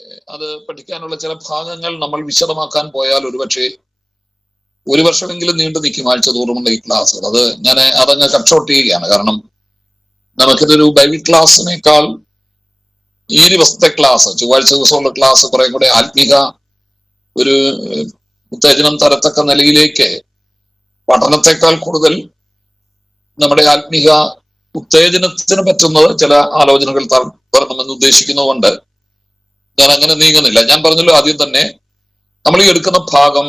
അത് പഠിക്കാനുള്ള ചില ഭാഗങ്ങൾ നമ്മൾ വിശദമാക്കാൻ പോയാൽ ഒരുപക്ഷെ ഒരു വർഷമെങ്കിലും നീണ്ടു നിൽക്കും ആഴ്ച തോറുമുള്ള ഈ ക്ലാസ്സുകൾ. അതങ്ങ് കട്ട് ചെയ്യുകയാണ്. കാരണം നമുക്കിതൊരു ബൈബിൾ ക്ലാസ്സിനേക്കാൾ ഈ ദിവസത്തെ ക്ലാസ്, ചൊവ്വാഴ്ച ദിവസമുള്ള ക്ലാസ് കുറെ കൂടെ ആത്മീക ഒരു ഉത്തേജനം തരത്തക്ക നിലയിലേക്ക് പഠനത്തെക്കാൾ കൂടുതൽ നമ്മുടെ ആത്മീക ഉത്തേജനത്തിന് പറ്റുന്നത് ചില ആലോചനകൾ വരണമെന്ന് ഉദ്ദേശിക്കുന്നതുകൊണ്ട് ഞാൻ അങ്ങനെ നീങ്ങുന്നില്ല. ഞാൻ പറഞ്ഞല്ലോ ആദ്യം തന്നെ, നമ്മൾ ഈ എടുക്കുന്ന ഭാഗം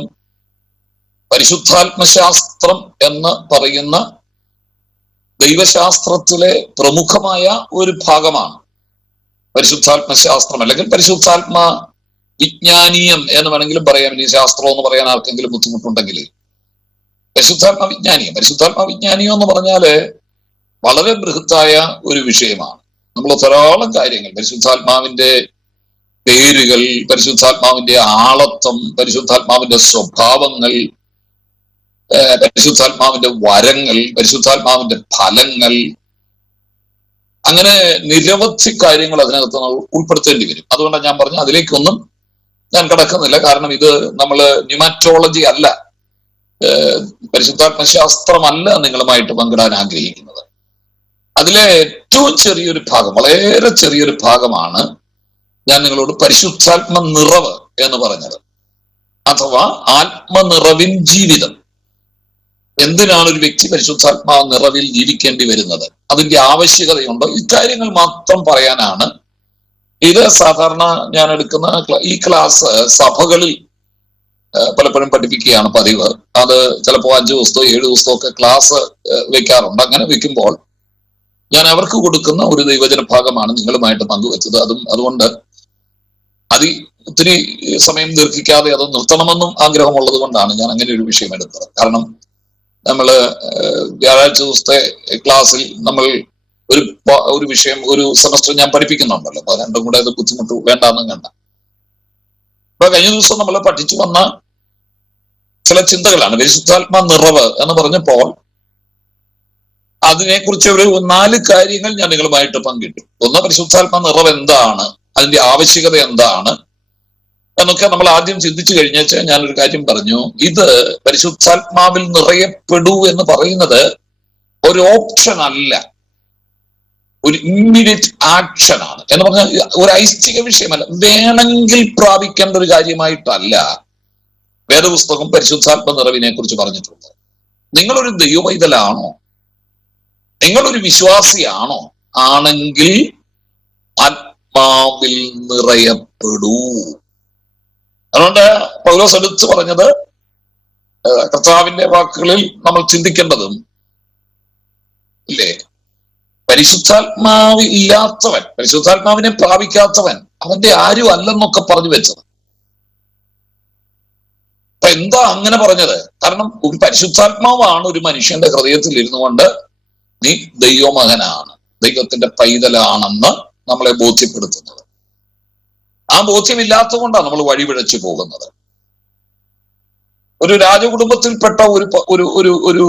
പരിശുദ്ധാത്മശാസ്ത്രം എന്ന് പറയുന്ന ദൈവശാസ്ത്രത്തിലെ പ്രമുഖമായ ഒരു ഭാഗമാണ്. പരിശുദ്ധാത്മശാസ്ത്രം അല്ലെങ്കിൽ പരിശുദ്ധാത്മ വിജ്ഞാനീയം എന്ന് വേണമെങ്കിലും പറയാം. ഇനി ശാസ്ത്രം എന്ന് പറയാൻ ആർക്കെങ്കിലും ബുദ്ധിമുട്ടുണ്ടെങ്കിൽ പരിശുദ്ധാത്മ വിജ്ഞാനീയം എന്ന് പറഞ്ഞാല് വളരെ ബൃഹത്തായ ഒരു വിഷയമാണ്. നമ്മൾ ധാരാളം കാര്യങ്ങൾ, പരിശുദ്ധാത്മാവിന്റെ പേരുകൾ, പരിശുദ്ധാത്മാവിന്റെ ആളത്വം, പരിശുദ്ധാത്മാവിന്റെ സ്വഭാവങ്ങൾ, പരിശുദ്ധാത്മാവിന്റെ വരങ്ങൾ, പരിശുദ്ധാത്മാവിന്റെ ഫലങ്ങൾ, അങ്ങനെ നിരവധി കാര്യങ്ങൾ അതിനകത്ത് നമ്മൾ ഉൾപ്പെടുത്തേണ്ടി വരും. അതുകൊണ്ടാണ് ഞാൻ പറഞ്ഞു അതിലേക്കൊന്നും ഞാൻ കടക്കുന്നില്ല. കാരണം ഇത് നമ്മള് ന്യൂമാറ്റോളജി അല്ല, പരിശുദ്ധാത്മശാസ്ത്രമല്ല നിങ്ങളുമായിട്ട് പങ്കിടാൻ ആഗ്രഹിക്കുന്നത്. അതിലെ ഏറ്റവും ചെറിയൊരു ഭാഗം, വളരെ ചെറിയൊരു ഭാഗമാണ് ഞാൻ നിങ്ങളോട് പരിശുദ്ധാത്മ നിറവ് എന്ന് പറഞ്ഞത്, അഥവാ ആത്മനിറവിൻ ജീവിതം. എന്തിനാണ് ഒരു വ്യക്തി പരിശുദ്ധാത്മാ നിറവിൽ ജീവിക്കേണ്ടി വരുന്നത്, അതിന്റെ ആവശ്യകതയുണ്ടോ, ഇക്കാര്യങ്ങൾ മാത്രം പറയാനാണ് ഇത്. സാധാരണ ഞാൻ എടുക്കുന്ന ഈ ക്ലാസ് സഭകളിൽ പലപ്പോഴും പഠിപ്പിക്കുകയാണ് പതിവ്. അത് ചിലപ്പോൾ 5 ദിവസത്തോ 7 ദിവസത്തോ ഒക്കെ ക്ലാസ് വെക്കാറുണ്ട്. അങ്ങനെ വെക്കുമ്പോൾ ഞാൻ അവർക്ക് കൊടുക്കുന്ന ഒരു ദൈവജന ഭാഗമാണ് നിങ്ങളുമായിട്ട് പങ്കുവെച്ചത്. അതുകൊണ്ട് ഒത്തിരി സമയം ദീർഘിക്കാതെ അത് നിർത്തണമെന്നും ആഗ്രഹമുള്ളത് കൊണ്ടാണ് ഞാൻ അങ്ങനെ ഒരു വിഷയം എടുത്തത്. കാരണം നമ്മള് വ്യാഴാഴ്ച ദിവസത്തെ ക്ലാസ്സിൽ നമ്മൾ ഒരു വിഷയം ഒരു സെമസ്റ്റർ ഞാൻ പഠിപ്പിക്കുന്നുണ്ടല്ലോ. അപ്പൊ രണ്ടും കൂടെ അത് ബുദ്ധിമുട്ട് വേണ്ടാന്നും കണ്ട. അപ്പൊ കഴിഞ്ഞ ദിവസം നമ്മൾ പഠിച്ചു വന്ന ചില ചിന്തകളാണ്. പരിശുദ്ധാത്മാ നിറവ് എന്ന് പറഞ്ഞപ്പോൾ അതിനെക്കുറിച്ച് ഒരു 4 കാര്യങ്ങൾ ഞാൻ നിങ്ങളുമായിട്ട് പങ്കിട്ടു. ഒന്ന്, പരിശുദ്ധാത്മാ നിറവ് എന്താണ്, അതിന്റെ ആവശ്യകത എന്താണ് എന്നൊക്കെ നമ്മൾ ആദ്യം ചിന്തിച്ചു കഴിഞ്ഞാൽ ഞാനൊരു കാര്യം പറഞ്ഞു. ഇത് പരിശുദ്ധാത്മാവിൽ നിറയപ്പെടൂ എന്ന് പറയുന്നത് ഒരു ഓപ്ഷൻ അല്ല, ഒരു ഇമ്മീഡിയറ്റ് ആക്ഷൻ ആണ്. എന്ന് പറഞ്ഞാൽ ഒരു ഐച്ഛിക വിഷയമല്ല, വേണമെങ്കിൽ പ്രാപിക്കേണ്ട ഒരു കാര്യമായിട്ടല്ല വേദപുസ്തകം പരിശുദ്ധാത്മ നിറവിനെ കുറിച്ച് പറഞ്ഞിട്ടുണ്ട്. നിങ്ങളൊരു ദൈവപൈതലാണോ, നിങ്ങളൊരു വിശ്വാസിയാണോ, ആണെങ്കിൽ ആത്മാവിൽ നിറയപ്പെടൂ. അതുകൊണ്ട് പൗലോസ് എടുത്തു പറഞ്ഞത് കർത്താവിന്റെ വാക്കുകളിൽ നമ്മൾ ചിന്തിക്കേണ്ടതും ഇല്ലേ, പരിശുദ്ധാത്മാവ് ഇല്ലാത്തവൻ, പരിശുദ്ധാത്മാവിനെ പ്രാപിക്കാത്തവൻ അവന്റെ ആരും അല്ലെന്നൊക്കെ പറഞ്ഞു വെച്ചത്. അപ്പൊ എന്താ അങ്ങനെ പറഞ്ഞത്? കാരണം ഒരു പരിശുദ്ധാത്മാവാണ് ഒരു മനുഷ്യന്റെ ഹൃദയത്തിൽ ഇരുന്നു കൊണ്ട് നീ ദൈവമകനാണ്, ദൈവത്തിന്റെ പൈതലാണെന്ന് നമ്മളെ ബോധ്യപ്പെടുത്തുന്നത്. ആ ബോധ്യമില്ലാത്തത് കൊണ്ടാണ് നമ്മൾ വഴിപിഴച്ചു പോകുന്നത്. ഒരു രാജകുടുംബത്തിൽപ്പെട്ട ഒരു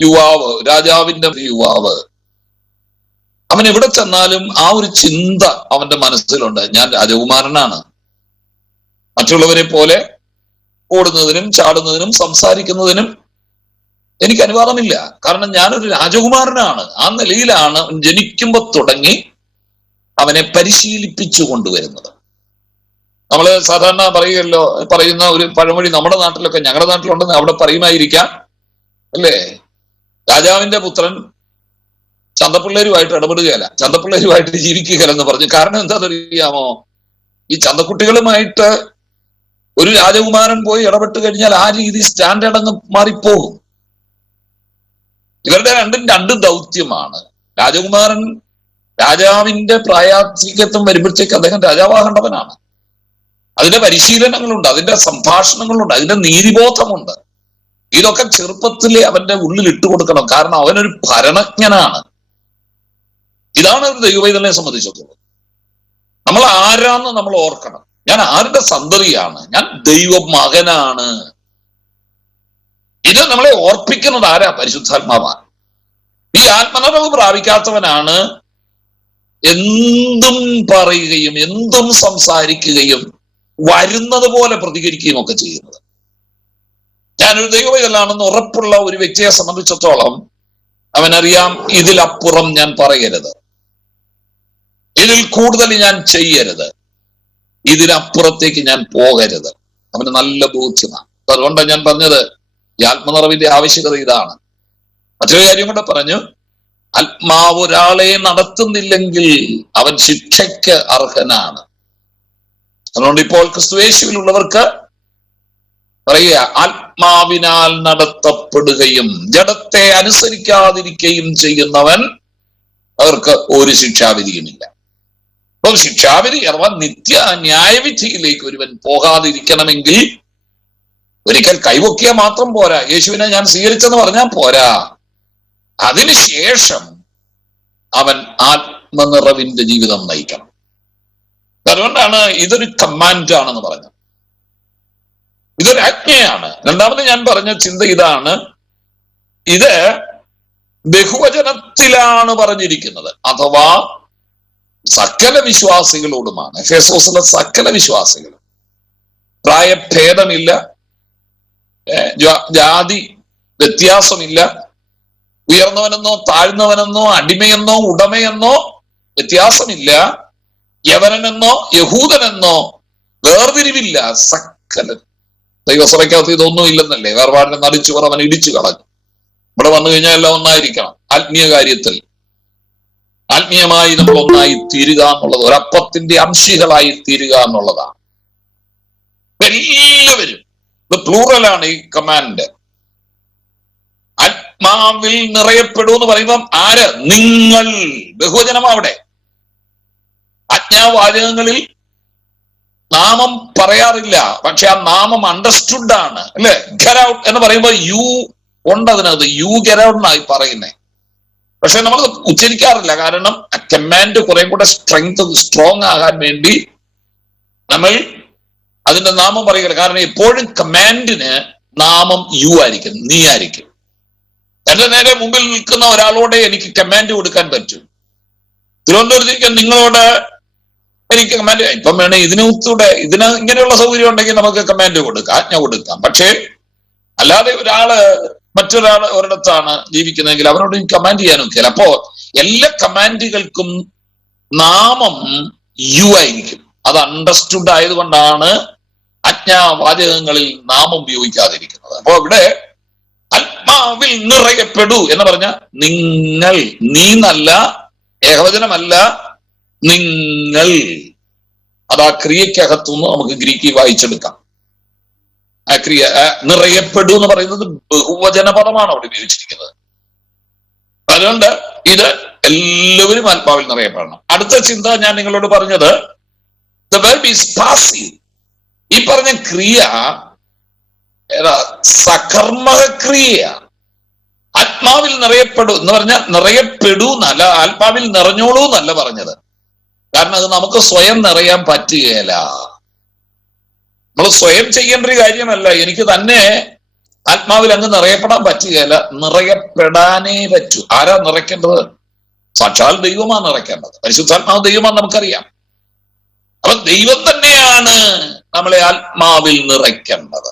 യുവാവ്, രാജാവിന്റെ യുവാവ്, അവൻ എവിടെ ചെന്നാലും ആ ഒരു ചിന്ത അവന്റെ മനസ്സിലുണ്ട്, ഞാൻ രാജകുമാരനാണ്, മറ്റുള്ളവരെ പോലെ ഓടുന്നതിനും ചാടുന്നതിനും സംസാരിക്കുന്നതിനും എനിക്ക് അനുവാദമില്ല, കാരണം ഞാനൊരു രാജകുമാരനാണ്. ആ നിലയിലാണ് ജനിക്കുമ്പോ തുടങ്ങി അവനെ പരിശീലിപ്പിച്ചു കൊണ്ടുവരുന്നത്. നമ്മള് സാധാരണ പറയുന്ന ഒരു പഴമൊഴി നമ്മുടെ നാട്ടിലൊക്കെ, ഞങ്ങളുടെ നാട്ടിലുണ്ടെന്ന് അവിടെ പറയുമായിരിക്കാം അല്ലേ, രാജാവിന്റെ പുത്രൻ ചന്തപ്പിള്ളേരുമായിട്ട് ഇടപെടുകയല്ല, ചന്തപ്പിള്ളേരുമായിട്ട് ജീവിക്കുകയല്ലെന്ന് പറഞ്ഞു. കാരണം എന്താണെന്നറിയാമോ, ഈ ചന്തക്കുട്ടികളുമായിട്ട് ഒരു രാജകുമാരൻ പോയി ഇടപെട്ട് കഴിഞ്ഞാൽ ആ രീതി സ്റ്റാൻഡേർഡ് അങ്ങ് മാറിപ്പോകും. ഇവരുടെ രണ്ടും ദൗത്യമാണ്. രാജകുമാരൻ രാജാവിന്റെ പ്രായാധിക്യത്വം വരുമ്പോഴത്തേക്ക് അദ്ദേഹം രാജാവാകേണ്ടവനാണ്. അതിന്റെ പരിശീലനങ്ങളുണ്ട്, അതിന്റെ സംഭാഷണങ്ങളുണ്ട്, അതിന്റെ നീതിബോധമുണ്ട്. ഇതൊക്കെ ചെറുപ്പത്തിലെ അവന്റെ ഉള്ളിൽ ഇട്ടുകൊടുക്കണം. കാരണം അവനൊരു ഭരണജ്ഞനാണ്. ഇതാണ് ഒരു ദൈവപൈതലിനെ സംബന്ധിച്ചിടത്തോളം. നമ്മൾ ആരാന്ന് നമ്മൾ ഓർക്കണം. ഞാൻ ആരുടെ സന്തതിയാണ്, ഞാൻ ദൈവമകനാണ്. ഇത് നമ്മളെ ഓർപ്പിക്കുന്നത് ആരാ? പരിശുദ്ധാത്മാവാണ്. ഈ ആത്മനിറവ് പ്രാപിക്കാത്തവനാണ് എന്തും പറയുകയും എന്തും സംസാരിക്കുകയും വരുന്നത് പോലെ പ്രതികരിക്കുകയും ഒക്കെ ചെയ്യുന്നത്. ഞാനൊരു ദൈവവേദലാണെന്ന് ഉറപ്പുള്ള ഒരു വ്യക്തിയെ സംബന്ധിച്ചിടത്തോളം അവനറിയാം, ഇതിലപ്പുറം ഞാൻ പറയരുത്, ഇതിൽ കൂടുതൽ ഞാൻ ചെയ്യരുത്, ഇതിനപ്പുറത്തേക്ക് ഞാൻ പോകരുത്. അവന് നല്ല ബോധ്യമാണ്. അതുകൊണ്ടാണ് ഞാൻ പറഞ്ഞത് ഈ ആത്മനിറവിന്റെ ആവശ്യകത ഇതാണ്. മറ്റൊരു കാര്യം കൂടെ പറഞ്ഞു, ആത്മാവ് ഒരാളെ നടത്തുന്നില്ലെങ്കിൽ അവൻ ശിക്ഷയ്ക്ക് അർഹനാണ്. അതുകൊണ്ട് ഇപ്പോൾ ക്രിസ്തുയേശുവിലുള്ളവർക്ക് പറയുക, ആത്മാവിനാൽ നടത്തപ്പെടുകയും ജഡത്തെ അനുസരിക്കാതിരിക്കുകയും ചെയ്യുന്നവൻ അവർക്ക് ഒരു ശിക്ഷാവിധിയുമില്ല. അപ്പോൾ ശിക്ഷാവിധി അഥവാ നിത്യ ന്യായവിധിയിലേക്ക് ഒരുവൻ പോകാതിരിക്കണമെങ്കിൽ ഒരിക്കൽ കൈവക്കിയാൽ മാത്രം പോരാ, യേശുവിനെ ഞാൻ സ്വീകരിച്ചെന്ന് പറഞ്ഞാൽ പോരാ, അതിനുശേഷം അവൻ ആത്മനിറവിന്റെ ജീവിതം നയിക്കണം. അതുകൊണ്ടാണ് ഇതൊരു കമാൻഡ് ആണെന്ന് പറഞ്ഞത്, ഇതൊരു ആജ്ഞയാണ്. രണ്ടാമത് ഞാൻ പറഞ്ഞ ചിന്ത ഇതാണ്, ഇത് ബഹുവചനത്തിലാണ് പറഞ്ഞിരിക്കുന്നത്, അഥവാ സകല വിശ്വാസികളോടുമാണ്. എഫേസോസിലെ സകല വിശ്വാസികൾ, പ്രായഭേദമില്ല, ജാതി വ്യത്യാസമില്ല, ഉയർന്നവനെന്നോ താഴ്ന്നവനെന്നോ അടിമയെന്നോ ഉടമയെന്നോ വ്യത്യാസമില്ല, യവനനെന്നോ യഹൂദനെന്നോ വേർതിരിവില്ല, സകല. ദൈവസഭയ്ക്കകത്ത് ഇതൊന്നും ഇല്ലെന്നല്ലേ, വേർപാടിനെ നടിച്ചു അവൻ ഇടിച്ചു കളഞ്ഞു. ഇവിടെ വന്നു കഴിഞ്ഞാൽ എല്ലാം ഒന്നായിരിക്കണം. ആത്മീയ കാര്യത്തിൽ ആത്മീയമായി നമ്മൾ ഒന്നായി തീരുക എന്നുള്ളത്, ഒരപ്പത്തിന്റെ അംശികളായി തീരുക എന്നുള്ളതാണ്. എല്ലാവരും, ഇത് പ്ലൂറലാണ് ഈ കമാൻഡ്. ആത്മാവിൽ നിറയപ്പെടൂ എന്ന് പറയുമ്പം ആര്? നിങ്ങൾ. ബഹുവചനം അവിടെ. ആജ്ഞാവാചകങ്ങളിൽ നാമം പറയാറില്ല, പക്ഷെ ആ നാമം അണ്ടർസ്റ്റുഡ് ആണ്, അല്ലെ? ഗെറ്റ് ഔട്ട് എന്ന് പറയുമ്പോൾ യു ഉണ്ട് അതിനകത്ത്, യു ഗെറ്റ് ഔട്ട് എന്നായി പറയുന്നേ. പക്ഷെ നമ്മൾ ഉച്ചരിക്കാറില്ല, കാരണം ആ കമാൻഡ് കുറെ കൂടെ സ്ട്രോങ് ആകാൻ വേണ്ടി നമ്മൾ അതിന്റെ നാമം പറയുക. കാരണം എപ്പോഴും കമാൻഡിന് നാമം യു ആയിരിക്കും, നീ ആയിരിക്കും. എന്റെ നേരെ മുമ്പിൽ നിൽക്കുന്ന ഒരാളോടെ എനിക്ക് കമാൻഡ് കൊടുക്കാൻ പറ്റും. തിരുവനന്തപുരത്തേക്ക് നിങ്ങളോട് എനിക്ക് കമാൻഡ്, ഇപ്പം വേണേ ഇതിനൂടെ ഇങ്ങനെയുള്ള സൗകര്യം ഉണ്ടെങ്കിൽ നമുക്ക് കമാൻഡ് കൊടുക്കാം, ആജ്ഞ കൊടുക്കാം. പക്ഷേ അല്ലാതെ മറ്റൊരാൾ ഒരിടത്താണ് ജീവിക്കുന്നതെങ്കിൽ അവരോട് കമാൻഡ് ചെയ്യാൻ നോക്കിയാൽ, അപ്പോ എല്ലാ കമാൻഡുകൾക്കും നാമം യു ആയിരിക്കും. അത് അണ്ടർസ്റ്റുഡ് ആയതുകൊണ്ടാണ് ആജ്ഞാവാചകങ്ങളിൽ നാമം ഉപയോഗിക്കാതിരിക്കുന്നത്. അപ്പോ ഇവിടെ ആത്മാവിൽ നിറയപ്പെടൂ എന്ന് പറഞ്ഞ നിങ്ങൾ, നീ എന്നല്ല, ഏകവചനമല്ല, നിങ്ങൾ. അത് ആ ക്രിയക്കകത്തുനിന്ന് നമുക്ക് ഗ്രീക്കിൽ വായിച്ചെടുക്കാം. ആ ക്രിയ നിറയപ്പെടൂ എന്ന് പറയുന്നത് ബഹുവചന പദമാണ് അവിടെ ഉപയോഗിച്ചിരിക്കുന്നത്. അതുകൊണ്ട് ഇത് എല്ലാവരും ആത്മാവിൽ നിറയപ്പെടണം. അടുത്ത ചിന്ത ഞാൻ നിങ്ങളോട് പറഞ്ഞത്, the verb is passive. ഈ പറഞ്ഞ ക്രിയ സകർമ്മക ക്രിയ. ആത്മാവിൽ നിറയപ്പെടൂ എന്ന് പറഞ്ഞാൽ നിറയപ്പെടൂ എന്നല്ല, ആത്മാവിൽ നിറഞ്ഞോളൂ എന്നല്ല പറഞ്ഞത്. കാരണം അത് നമുക്ക് സ്വയം നിറയാൻ പറ്റുകയില്ല. നമ്മൾ സ്വയം ചെയ്യേണ്ട ഒരു കാര്യമല്ല. എനിക്ക് തന്നെ ആത്മാവിൽ അങ്ങ് നിറയപ്പെടാൻ പറ്റുകയില്ല. നിറയപ്പെടാനേ പറ്റൂ. ആരാ നിറയ്ക്കേണ്ടത്? സാക്ഷാൽ ദൈവമാണ് നിറയ്ക്കേണ്ടത്. പരിശുദ്ധാത്മാവ് ദൈവമാണ് നമുക്കറിയാം. അപ്പൊ ദൈവം തന്നെയാണ് നമ്മളെ ആത്മാവിൽ നിറയ്ക്കേണ്ടത്.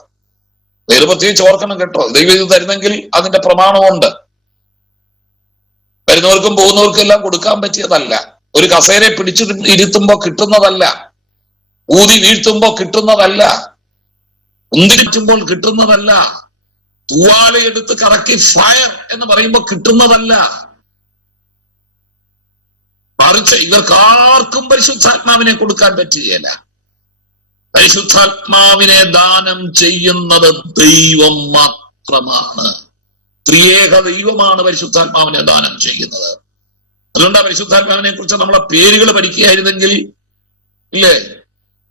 വേറെ പ്രത്യേകിച്ച് ഓർക്കണം കേട്ടോ, ദൈവം ഇത് തരുന്നെങ്കിൽ അതിന്റെ പ്രമാണമുണ്ട്. വരുന്നവർക്കും പോകുന്നവർക്കും എല്ലാം കൊടുക്കാൻ പറ്റിയതല്ല. ഒരു കസേരയെ പിടിച്ചു ഇരുത്തുമ്പോ കിട്ടുന്നതല്ല, ഊതി വീഴ്ത്തുമ്പോ കിട്ടുന്നതല്ല, ഉന്തിരിച്ചുമ്പോൾ കിട്ടുന്നതല്ല, തൂവാലയെടുത്ത് കറക്കി ഫയർ എന്ന് പറയുമ്പോൾ കിട്ടുന്നതല്ല. മറിച്ച് ഇവർക്കാർക്കും പരിശുദ്ധാത്മാവിനെ കൊടുക്കാൻ പറ്റുകയില്ല. പരിശുദ്ധാത്മാവിനെ ദാനം ചെയ്യുന്നത് ദൈവം മാത്രമാണ്. ത്രിയേക ദൈവമാണ് പരിശുദ്ധാത്മാവിനെ ദാനം ചെയ്യുന്നത്. അതുകൊണ്ടാണ് പരിശുദ്ധാത്മാവിനെ കുറിച്ച് നമ്മളെ പേരുകൾ പഠിക്കുകയായിരുന്നെങ്കിൽ ഇല്ലേ,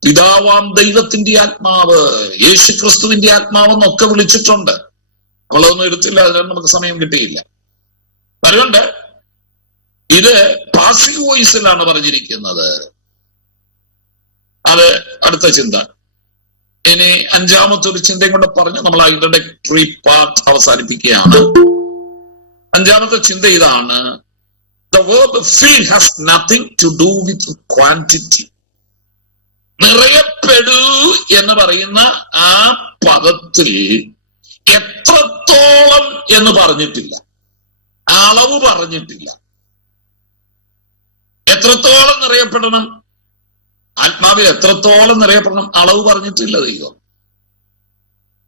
പിതാവാം ദൈവത്തിന്റെ ആത്മാവ്, യേശു ക്രിസ്തുവിന്റെ ആത്മാവ് എന്നൊക്കെ വിളിച്ചിട്ടുണ്ട്. നമ്മളതൊന്നും എടുത്തില്ല, അതിനൊന്നും നമുക്ക് സമയം കിട്ടിയില്ല. അതുകൊണ്ട് ഇത് പാസീവ് വോയിസിലാണ് പറഞ്ഞിരിക്കുന്നത്. അത് അടുത്ത ചിന്ത. ഇനി അഞ്ചാമത്തെ ഒരു ചിന്തയും കൊണ്ട് പറഞ്ഞ് നമ്മൾ ആ ഇൻട്രഡക്ടറി പാർട്ട് അവസാനിപ്പിക്കുകയാണ്. അഞ്ചാമത്തെ ചിന്ത ഇതാണ്, The verb fill has nothing to do with quantity. നിറയപ്പെടൂ എന്ന് പറയുന്ന ആ പദത്തിൽ എത്രത്തോളം എന്ന് പറഞ്ഞിട്ടില്ല, അളവ് പറഞ്ഞിട്ടില്ല. എത്രത്തോളം നിറയപ്പെടണം, ആത്മാവിൽ എത്രത്തോളം നിറയപ്പെടണം, അളവ് പറഞ്ഞിട്ടില്ല ദൈവം.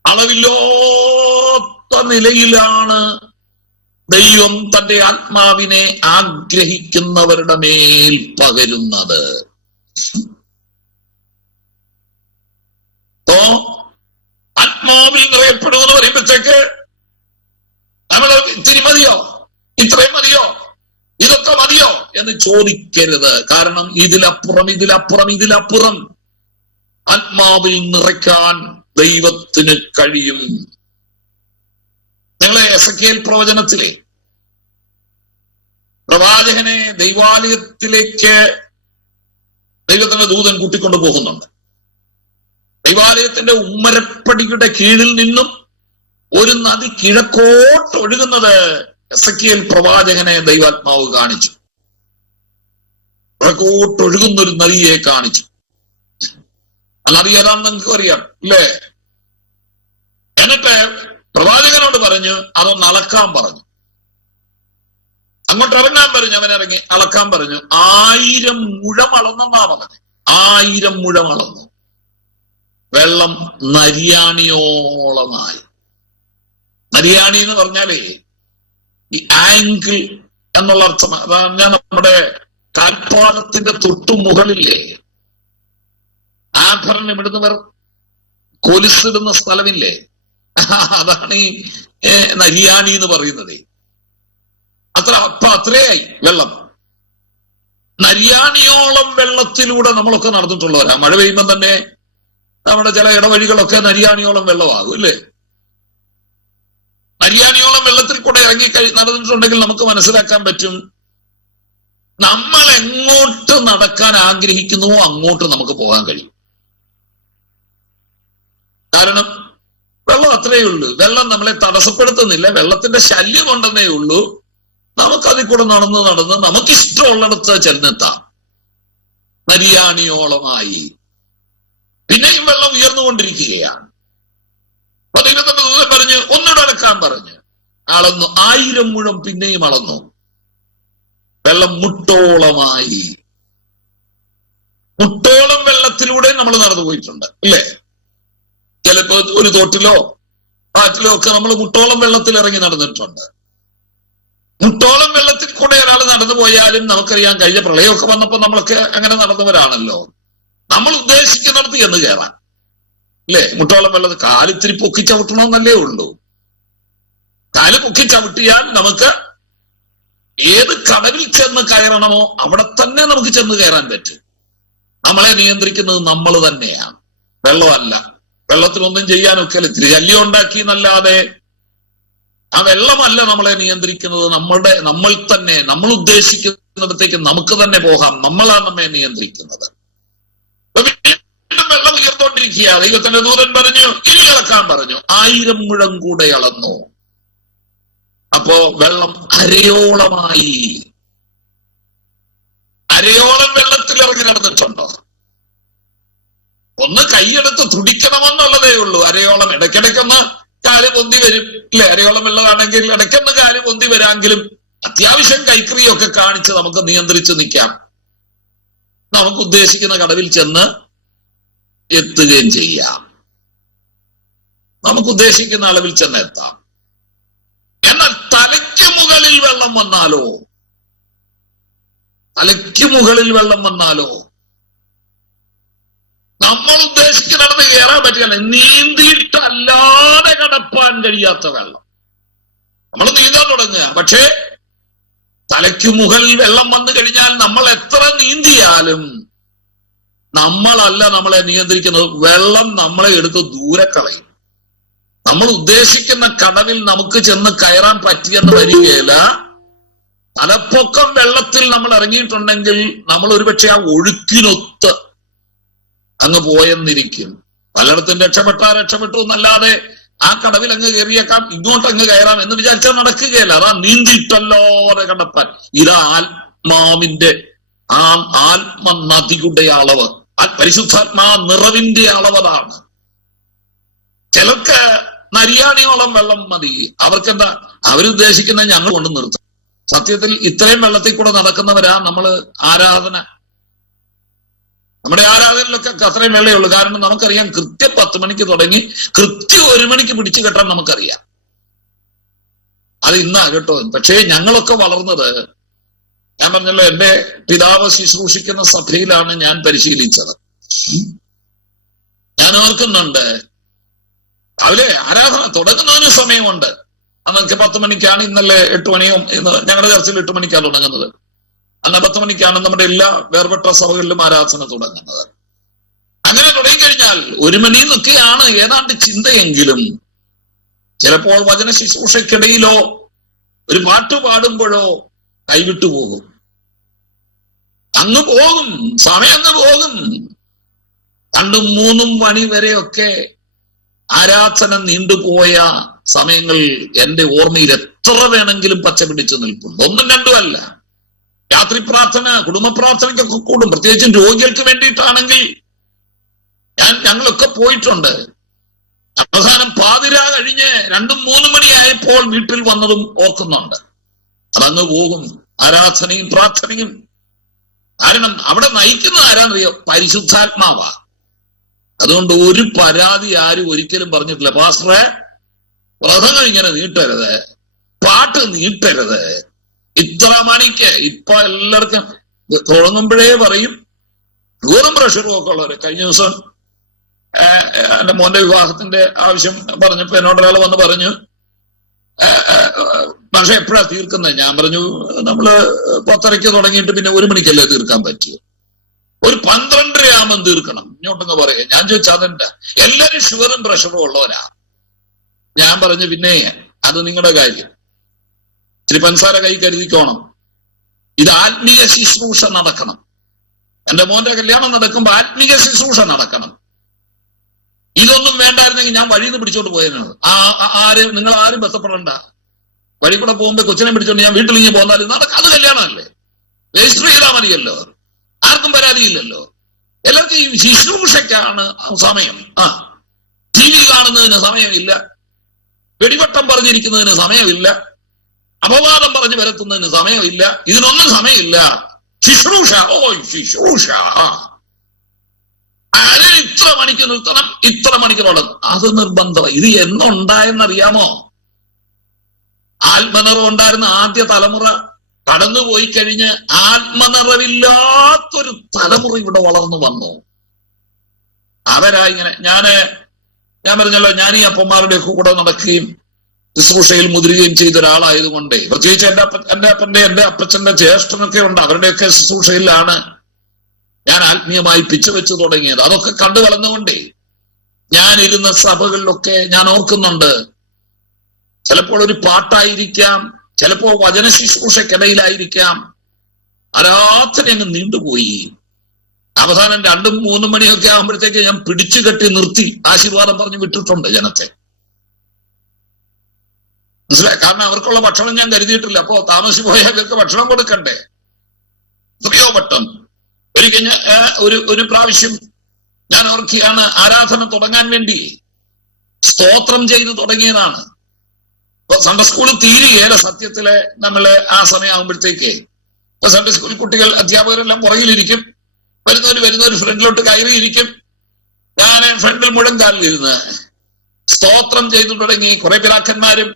അളവില്ലാത്ത നിലയിലാണ് ദൈവം തന്റെ ആത്മാവിനെ ആഗ്രഹിക്കുന്നവരുടെ മേൽ പകരുന്നത്. ആത്മാവിൽ നിറയപ്പെടുമെന്ന് പറയുമ്പോഴത്തേക്ക് നമ്മൾ ഇത്തിരി മതിയോ, ഇത്രയും മതിയോ, ഇതൊക്കെ മതിയോ എന്ന് ചോദിക്കരുത്. കാരണം ഇതിലപ്പുറം ആത്മാവിൽ നിറയ്ക്കാൻ ദൈവത്തിന് കഴിയും. നിങ്ങളെ എസെക്കിയേൽ പ്രവചനത്തിലെ പ്രവാചകനെ ദൈവാലയത്തിലേക്ക് ദൈവത്തിന്റെ ദൂതൻ കൂട്ടിക്കൊണ്ടു പോകുന്നുണ്ട്. ദൈവാലയത്തിന്റെ ഉമ്മരപ്പടിയുടെ കീഴിൽ നിന്നും ഒരു നദി കിഴക്കോട്ട് ഒഴുകുന്നത് എസെക്കിയേൽ പ്രവാചകനെ ദൈവാത്മാവ് കാണിച്ചു. കിഴക്കോട്ട് ഒഴുകുന്ന ഒരു നദിയെ കാണിച്ചു. ആ നദി ഏതാണെന്ന് നിങ്ങൾക്ക് അറിയാം ഇല്ലേ? എന്നിട്ട് പ്രവാചകനോട് പറഞ്ഞു അതൊന്ന് അളക്കാൻ പറഞ്ഞു. അങ്ങോട്ട് ഇറങ്ങാൻ പറഞ്ഞു. അവൻ ഇറങ്ങി അളക്കാൻ പറഞ്ഞു. 1000 മുഴം അളന്നെന്നാ പറഞ്ഞത്. 1000 മുഴം അളന്നു. വെള്ളം നരിയാണിയോളമായി. നരിയാണി എന്ന് പറഞ്ഞാലേ ഈ ആംഗിൾ എന്നുള്ള അർത്ഥം. ഞാൻ നമ്മുടെ കാൽപാദത്തിന്റെ തൊട്ടു മുകളില്ലേ ആഭരണം ഇടുന്നവർ കൊലുസിടുന്ന സ്ഥലമില്ലേ, അതാണ് ഈ നരിയാണി എന്ന് പറയുന്നത്. അത്രയായി വെള്ളം. നരിയാണിയോളം വെള്ളത്തിലൂടെ നമ്മളൊക്കെ നടന്നിട്ടുള്ളവരാ. മഴ പെയ്യുമ്പോൾ തന്നെ നമ്മുടെ ചില ഇടവഴികളൊക്കെ നരിയാണിയോളം വെള്ളമാകും അല്ലേ? നരിയാണിയോളം വെള്ളത്തിൽ കൂടെ നടന്നിട്ടുണ്ടെങ്കിൽ നമുക്ക് മനസ്സിലാക്കാൻ പറ്റും നമ്മൾ എങ്ങോട്ട് നടക്കാൻ ആഗ്രഹിക്കുന്നുവോ അങ്ങോട്ട് നമുക്ക് പോകാൻ കഴിയും. കാരണം വെള്ളം അത്രയേ ഉള്ളൂ. വെള്ളം നമ്മളെ തടസ്സപ്പെടുത്തുന്നില്ല. വെള്ളത്തിന്റെ ശല്യം ഉണ്ടെന്നേ ഉള്ളൂ. നമുക്കതിൽ കൂടെ നടന്ന് നമുക്കിഷ്ടമുള്ളിടത്ത് ചെന്നെത്താം. നരിയാണിയോളമായി. പിന്നെയും വെള്ളം ഉയർന്നുകൊണ്ടിരിക്കുകയാണ്. അപ്പൊ ദൈവത്തിന്റെ ദൂതൻ പറഞ്ഞു ഒന്നുകൂടെ അളക്കാൻ പറഞ്ഞു. അളന്നു. 1000 മുഴം പിന്നെയും അളന്നു. വെള്ളം മുട്ടോളമായി. മുട്ടോളം വെള്ളത്തിലൂടെ നമ്മൾ നടന്നു പോയിട്ടുണ്ട് ഇല്ലേ? ചിലപ്പോ ഒരു തോട്ടിലോ കാറ്റിലോ ഒക്കെ നമ്മൾ മുട്ടോളം വെള്ളത്തിൽ ഇറങ്ങി നടന്നിട്ടുണ്ട്. മുട്ടോളം വെള്ളത്തിൽ കൂടെ ഒരാൾ നടന്നു പോയാലും നമുക്കറിയാം, കഴിഞ്ഞ പ്രളയമൊക്കെ വന്നപ്പോ നമ്മളൊക്കെ അങ്ങനെ നടന്നവരാണല്ലോ. നമ്മൾ ഉദ്ദേശിക്കുന്നിടത്ത് ചെന്ന് കയറാൻ അല്ലേ? മുട്ടോളം വെള്ളത്തിൽ കാലിത്തിരി പൊക്കി ചവിട്ടണമെന്നല്ലേ ഉള്ളൂ. കാല് പൊക്കി ചവിട്ടിയാൽ നമുക്ക് ഏത് കടവിൽ ചെന്ന് കയറണമോ അവിടെ തന്നെ നമുക്ക് ചെന്ന് കയറാൻ പറ്റും. നമ്മളെ നിയന്ത്രിക്കുന്നത് നമ്മൾ തന്നെയാണ്, വെള്ളമല്ല. വെള്ളത്തിനൊന്നും ചെയ്യാനൊക്കെ ഇത്തിരി ശല്യം ഉണ്ടാക്കി എന്നല്ലാതെ ആ വെള്ളമല്ല നമ്മളെ നിയന്ത്രിക്കുന്നത്. നമ്മൾ തന്നെ, നമ്മൾ ഉദ്ദേശിക്കുന്നിടത്തേക്ക് നമുക്ക് തന്നെ പോകാം. നമ്മളാണ് നമ്മെ നിയന്ത്രിക്കുന്നത്. വെള്ളം ഉയർത്തോണ്ടിരിക്കുക. ദൈവത്തിന്റെ ദൂതൻ പറഞ്ഞു ഇനി ഇളക്കാൻ പറഞ്ഞു. 1000 മുഴം കൂടെ അളന്നു. അപ്പോ വെള്ളം അരയോളമായി. അരയോളം വെള്ളത്തിൽ ഇറങ്ങി നടന്നിട്ടുണ്ടോ? ഒന്ന് കൈയെടുത്ത് തുടിക്കണമെന്നുള്ളതേ ഉള്ളൂ. അരയോളം ഇടയ്ക്കിടയ്ക്കൊന്ന് കാല് പൊന്തി വരും ഇല്ലേ? അരയോളം വെള്ളമാണെങ്കിൽ ഇടയ്ക്കൊന്ന് കാല് പൊന്തി വരാമെങ്കിലും അത്യാവശ്യം കൈക്രിയൊക്കെ കാണിച്ച് നമുക്ക് നിയന്ത്രിച്ച് നിൽക്കാം. നമുക്ക് ഉദ്ദേശിക്കുന്ന കടവിൽ ചെന്ന് എത്തുകയും ചെയ്യാം. നമുക്ക് ഉദ്ദേശിക്കുന്ന അളവിൽ ചെന്ന് എത്താം. എന്നാൽ തലയ്ക്ക് മുകളിൽ വെള്ളം വന്നാലോ? തലയ്ക്ക് മുകളിൽ വെള്ളം വന്നാലോ? നമ്മൾ ഉദ്ദേശിക്കുന്നിടത്ത് കയറാൻ പറ്റില്ല. നീന്തിയിട്ടല്ലാതെ കടപ്പാൻ കഴിയാത്ത വെള്ളം. നമ്മൾ നീന്താൻ തുടങ്ങുക. പക്ഷേ തലയ്ക്ക് മുകളിൽ വെള്ളം വന്നു കഴിഞ്ഞാൽ നമ്മൾ എത്ര നീന്തിയാലും നമ്മളല്ല നമ്മളെ നിയന്ത്രിക്കുന്നത്. വെള്ളം നമ്മളെ എടുത്ത് ദൂരെ കളയും. നമ്മൾ ഉദ്ദേശിക്കുന്ന കടവിൽ നമുക്ക് ചെന്ന് കയറാൻ പറ്റിയെന്ന് വരികയില്ല. തലപ്പൊക്കം വെള്ളത്തിൽ നമ്മൾ ഇറങ്ങിയിട്ടുണ്ടെങ്കിൽ നമ്മൾ ഒരുപക്ഷെ ആ ഒഴുക്കിനൊത്ത് അങ്ങ് പോയെന്നിരിക്കും. പലയിടത്തും രക്ഷപ്പെട്ടു എന്നല്ലാതെ ആ കടവിൽ അങ്ങ് കയറിയേക്കാം, ഇങ്ങോട്ട് അങ്ങ് കയറാം എന്ന് വിചാരിച്ചാൽ നടക്കുകയല്ല. അതാ നീന്തിയിട്ടല്ലോടെ കണ്ടപ്പാൻ. ഇതാ ആത്മാവിന്റെ ആ ആത്മനദിയുടെ അളവ്, പരിശുദ്ധാത്മാ നിറവിന്റെ അളവതാണ്. ചിലർക്ക് നരിയാണിയോളം വെള്ളം മതി. അവർക്കെന്താ, അവരുദ്ദേശിക്കുന്ന ഞങ്ങൾ കൊണ്ട് നിർത്തും. സത്യത്തിൽ ഇത്രയും വെള്ളത്തിൽ കൂടെ നടക്കുന്നവരാ നമ്മള് ആരാധന. നമ്മുടെ ആരാധനയിലൊക്കെ അത്രയും വെള്ളയേ ഉള്ളൂ. കാരണം നമുക്കറിയാം കൃത്യം 10 മണിക്ക് തുടങ്ങി കൃത്യം 1 മണിക്ക് പിടിച്ചു കെട്ടാൻ നമുക്കറിയാം. അത് ഇന്നാ കേട്ടോ. പക്ഷേ ഞങ്ങളൊക്കെ വളർന്നത്, ഞാൻ പറഞ്ഞല്ലോ, എന്റെ പിതാവ് ശുശ്രൂഷിക്കുന്ന സഭയിലാണ് ഞാൻ പരിശീലിച്ചത്. ഞാൻ ഓർക്കുന്നുണ്ട്, രാവിലെ ആരാധന തുടങ്ങുന്നതിന് സമയമുണ്ട്. അന്നൊക്കെ 10 മണിക്കാണ്. ഇന്നലെ 8 മണിയോ, ഞങ്ങളുടെ ചർച്ചിൽ 8 മണിക്കാണ് തുടങ്ങുന്നത്. അന്ന് 10 മണിക്കാണ് നമ്മുടെ എല്ലാ വേർപെട്ട സഭകളിലും ആരാധന തുടങ്ങുന്നത്. അങ്ങനെ തുടങ്ങിക്കഴിഞ്ഞാൽ 1 മണി എന്നൊക്കെയാണ് ഏതാണ്ട് ചിന്തയെങ്കിലും ചിലപ്പോൾ വചന ശുശ്രൂഷയ്ക്കിടയിലോ ഒരു പാട്ട് പാടുമ്പോഴോ കൈവിട്ടു പോകും. അങ്ങ് പോകും, സമയം അങ്ങ് പോകും. 2, 3 മണി വരെയൊക്കെ ആരാധന നീണ്ടുപോയ സമയങ്ങൾ എന്റെ ഓർമ്മയിൽ എത്ര വേണമെങ്കിലും പച്ച പിടിച്ചു നിൽപ്പുണ്ട്. 1, 2 അല്ല. രാത്രി പ്രാർത്ഥന, കുടുംബ പ്രാർത്ഥനയ്ക്കൊക്കെ കൂടും. പ്രത്യേകിച്ചും രോഗികൾക്ക് വേണ്ടിയിട്ടാണെങ്കിൽ ഞങ്ങളൊക്കെ പോയിട്ടുണ്ട്. അവസാനം പാതിരാ കഴിഞ്ഞ് 2, 3 മണിയായപ്പോൾ വീട്ടിൽ വന്നതും ഓർക്കുന്നുണ്ട്. അതങ്ങ് പോകും ആരാധനയും പ്രാർത്ഥനയും. കാരണം അവിടെ നയിക്കുന്ന ആരാന്നറിയോ? പരിശുദ്ധാത്മാവാ. അതുകൊണ്ട് ഒരു പരാതി ആരും ഒരിക്കലും പറഞ്ഞിട്ടില്ല, പാസ്റ്ററെ പ്രസംഗം ഇങ്ങനെ നീട്ടരുത്, പാട്ട് നീട്ടരുത്, ഇത്ര മണിക്ക്. ഇപ്പൊ എല്ലാവർക്കും തുടങ്ങുമ്പോഴേ പറയും, ഷുഗറും പ്രഷറും ഒക്കെ ഉള്ളവര്. കഴിഞ്ഞ ദിവസം എന്റെ മോന്റെ വിവാഹത്തിന്റെ ആവശ്യം പറഞ്ഞപ്പോ എന്നോട് ഒരാൾ വന്ന് പറഞ്ഞു, പക്ഷെ എപ്പോഴാ തീർക്കുന്നത്? ഞാൻ പറഞ്ഞു, നമ്മള് 10:30 തുടങ്ങിയിട്ട് പിന്നെ 1 മണിക്കല്ലേ തീർക്കാൻ പറ്റൂ, ഒരു 12:30 ആകുമ്പോൾ തീർക്കണം. ഇങ്ങോട്ടൊന്ന് പറയാ. ഞാൻ ചോദിച്ചാൽ അതെന്താ? എല്ലാരും ഷുഗറും പ്രഷറും ഉള്ളവരാ. ഞാൻ പറഞ്ഞു, പിന്നെ അത് നിങ്ങളുടെ കാര്യം, ഇത്തിരി പഞ്ചസാര കൈ കരുതിക്കോണം. ഇത് ആത്മീയ ശുശ്രൂഷ നടക്കണം. എന്റെ മോന്റെ കല്യാണം നടക്കുമ്പോ ആത്മീയ ശുശ്രൂഷ നടക്കണം. ഇതൊന്നും വേണ്ടായിരുന്നെങ്കിൽ ഞാൻ വഴിയിൽ നിന്ന് പിടിച്ചോണ്ട് പോയതാണ്. നിങ്ങൾ ആരും ബന്ധപ്പെടണ്ട. വഴി കൂടെ പോകുമ്പോ കൊച്ചിനെ പിടിച്ചോണ്ട് ഞാൻ വീട്ടിൽ നിന്ന് പോന്നാലും അത് കല്യാണമല്ലേ, രജിസ്റ്റർ ചെയ്താൽ മതിയല്ലോ, ആർക്കും പരാതിയില്ലല്ലോ. എല്ലാവർക്കും ഈ ശുശ്രൂഷയ്ക്കാണ് സമയം. TV കാണുന്നതിന് സമയമില്ല, വെടിവട്ടം പറഞ്ഞിരിക്കുന്നതിന് സമയമില്ല, അപവാദം പറഞ്ഞു വരത്തുന്നതിന് സമയമില്ല, ഇതിനൊന്നും സമയമില്ല. ശുശ്രൂഷ, ശുശ്രൂഷ, അതിന് ഇത്ര മണിക്ക് നിർത്തണം, ഇത്ര മണിക്ക് തുടങ്ങും. അത് നിർബന്ധമാണ്. ഇത് എന്നുണ്ടായെന്നറിയാമോ? ആത്മനിറവ് ഉണ്ടായിരുന്ന ആദ്യ തലമുറ കടന്നുപോയി കഴിഞ്ഞ് ആത്മനിറവില്ലാത്തൊരു തലമുറ ഇവിടെ വളർന്നു വന്നു. അവരാ ഇങ്ങനെ. ഞാൻ പറഞ്ഞല്ലോ, ഞാൻ ഈ അപ്പന്മാരുടെ കൂടെ നടക്കുകയും ശുശ്രൂഷയിൽ മുതിരുകയും ചെയ്ത ഒരാളായതുകൊണ്ട്, പ്രത്യേകിച്ച് എന്റെ അപ്പച്ചന്റെ ജ്യേഷ്ഠനൊക്കെ ഉണ്ട്, അവരുടെയൊക്കെ ശുശ്രൂഷയിലാണ് ഞാൻ ആത്മീയമായി പിച്ചുവെച്ച് തുടങ്ങിയത്. അതൊക്കെ കണ്ടു വളർന്നുകൊണ്ടേ ഞാൻ ഇരുന്ന സഭകളിലൊക്കെ ഞാൻ ഓർക്കുന്നുണ്ട്. ചിലപ്പോൾ ഒരു പാട്ടായിരിക്കാം, ചിലപ്പോ വചന ശുശ്രൂഷക്കിടയിലായിരിക്കാം, ആരാധന അങ്ങ് നീണ്ടുപോയി. അവസാനം 2, 3 മണിയൊക്കെ ആകുമ്പോഴത്തേക്ക് ഞാൻ പിടിച്ചു കെട്ടി നിർത്തി ആശീർവാദം പറഞ്ഞു വിട്ടിട്ടുണ്ട് ജനത്തെ. മനസ്സിലായി? കാരണം അവർക്കുള്ള ഭക്ഷണം ഞാൻ കരുതിയിട്ടില്ല. അപ്പോ താമസിച്ചു പോയാൽ അവർക്ക് ഭക്ഷണം കൊടുക്കണ്ടേ. എത്രയോ വട്ടം. ഒരിക്കൽ ഒരു പ്രാവശ്യം ഞാൻ ഓർക്കുകയാണ്, ആരാധന തുടങ്ങാൻ വേണ്ടി സ്തോത്രം ചെയ്ത് തുടങ്ങിയതാണ്. സൺഡേ സ്കൂൾ തീരുകയില്ല സത്യത്തില്. നമ്മള് ആ സമയമാകുമ്പോഴത്തേക്ക് സൺഡേ സ്കൂൾ കുട്ടികൾ, അധ്യാപകരെല്ലാം പുറകിലിരിക്കും, വരുന്നവര് ഫ്രണ്ടിലോട്ട് കയറിയിരിക്കും. ഞാൻ ഫ്രണ്ടിൽ മുഴങ്കാലിലിരുന്ന് സ്തോത്രം ചെയ്തു തുടങ്ങി. കുറെ പിതാക്കന്മാരും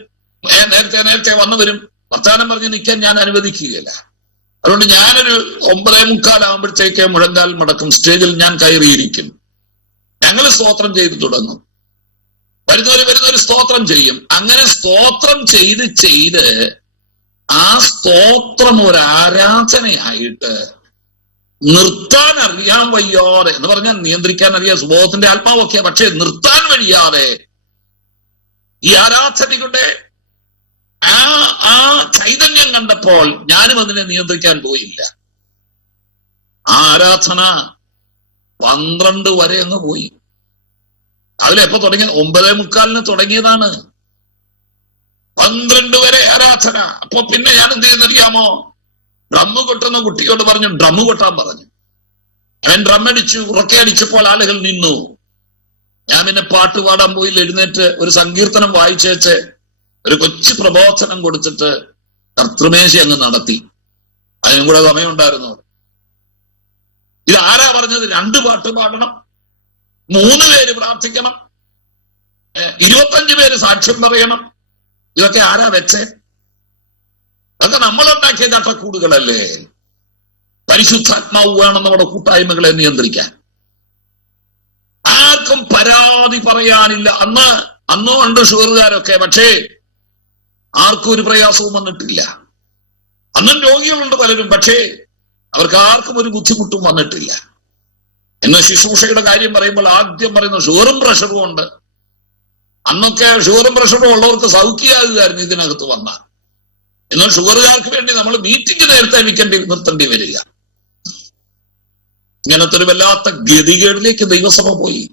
നേരത്തെ വന്നവരും വർത്താനം പറഞ്ഞ് നിൽക്കാൻ ഞാൻ അനുവദിക്കുകയില്ല. അതുകൊണ്ട് ഞാനൊരു 9:45 ആകുമ്പോഴത്തേക്ക് മുഴങ്കാൽ മടക്കും, സ്റ്റേജിൽ ഞാൻ കയറിയിരിക്കും. ഞങ്ങൾ സ്തോത്രം ചെയ്ത് തുടങ്ങും. വരുന്നവര് സ്തോത്രം ചെയ്യും. അങ്ങനെ സ്തോത്രം ചെയ്ത് ആ സ്തോത്രം ഒരു ആരാധനയായിട്ട് നിർത്താൻ അറിയാൻ വയ്യാതെ, എന്ന് പറഞ്ഞാൽ നിയന്ത്രിക്കാൻ അറിയാം, സ്വഭാവത്തിന്റെ ആത്മാവൊക്കെയാ, പക്ഷെ നിർത്താൻ വഴിയാതെ ഈ ആരാധനയുടെ ആ ചൈതന്യം കണ്ടപ്പോൾ ഞാനും അതിനെ നിയന്ത്രിക്കാൻ പോയില്ല. ആ ആരാധന 12 വരെ അങ്ങ് പോയി. അതിലെപ്പോ തുടങ്ങിയ 9:45 തുടങ്ങിയതാണ്. 12 വരെ ആരാധന. അപ്പൊ പിന്നെ ഞാൻ എന്ത് ചെയ്യുന്നറിയാമോ? ഡ്രമ്മ് കൊട്ടുന്ന കുട്ടിയോട് പറഞ്ഞു, ഡ്രമ്മ് കൊട്ടാൻ പറഞ്ഞു. അവൻ ഡ്രം അടിച്ചു. ഉറക്കെ അടിച്ചപ്പോൾ ആളുകൾ നിന്നു. ഞാൻ പിന്നെ പാട്ട് പാടാൻ പോയി. എഴുന്നേറ്റ് ഒരു സങ്കീർത്തനം വായിച്ചേച്ച് ഒരു കൊച്ചു പ്രബോധനം കൊടുത്തിട്ട് കർത്തൃമേശ അങ്ങ് നടത്തി. അതിനും കൂടെ സമയമുണ്ടായിരുന്നു. ഇത് ആരാ പറഞ്ഞത്? 2 പാട്ട് പാടണം, 3 പേര് പ്രാർത്ഥിക്കണം, 25 പേര് സാക്ഷ്യം പറയണം. ഇതൊക്കെ ആരാ വെച്ചേ? അതൊക്കെ നമ്മളുണ്ടാക്കിയ ചട്ടക്കൂടുകളല്ലേ. പരിശുദ്ധാത്മാവ് വേണം നമ്മുടെ കൂട്ടായ്മകളെ നിയന്ത്രിക്കാൻ. ആർക്കും പരാതി പറയാനില്ല. അന്നും ഉണ്ട് ഷുഗറുകാരൊക്കെ, പക്ഷേ ആർക്കും ഒരു പ്രയാസവും വന്നിട്ടില്ല. അന്നും രോഗികളുണ്ട് പലരും, പക്ഷേ അവർക്ക് ആർക്കും ഒരു ബുദ്ധിമുട്ടും വന്നിട്ടില്ല. എന്ന് ശുശ്രൂഷയുടെ കാര്യം പറയുമ്പോൾ ആദ്യം പറയുന്നത് ഷുഗറും പ്രഷറും ഉണ്ട്. അന്നൊക്കെ ഷുഗറും പ്രഷറും ഉള്ളവർക്ക് സൗഖ്യമാകുമായിരുന്നു ഇതിനകത്ത് വന്നാൽ. എന്നാൽ ഷുഗറുകാർക്ക് വേണ്ടി നമ്മൾ മീറ്റിംഗ് നേരത്തെ നിർത്തേണ്ടി വരിക. ഇങ്ങനത്തെ ഒരു വല്ലാത്ത ഗതികേടിലേക്ക് ദൈവസഭ പോയി.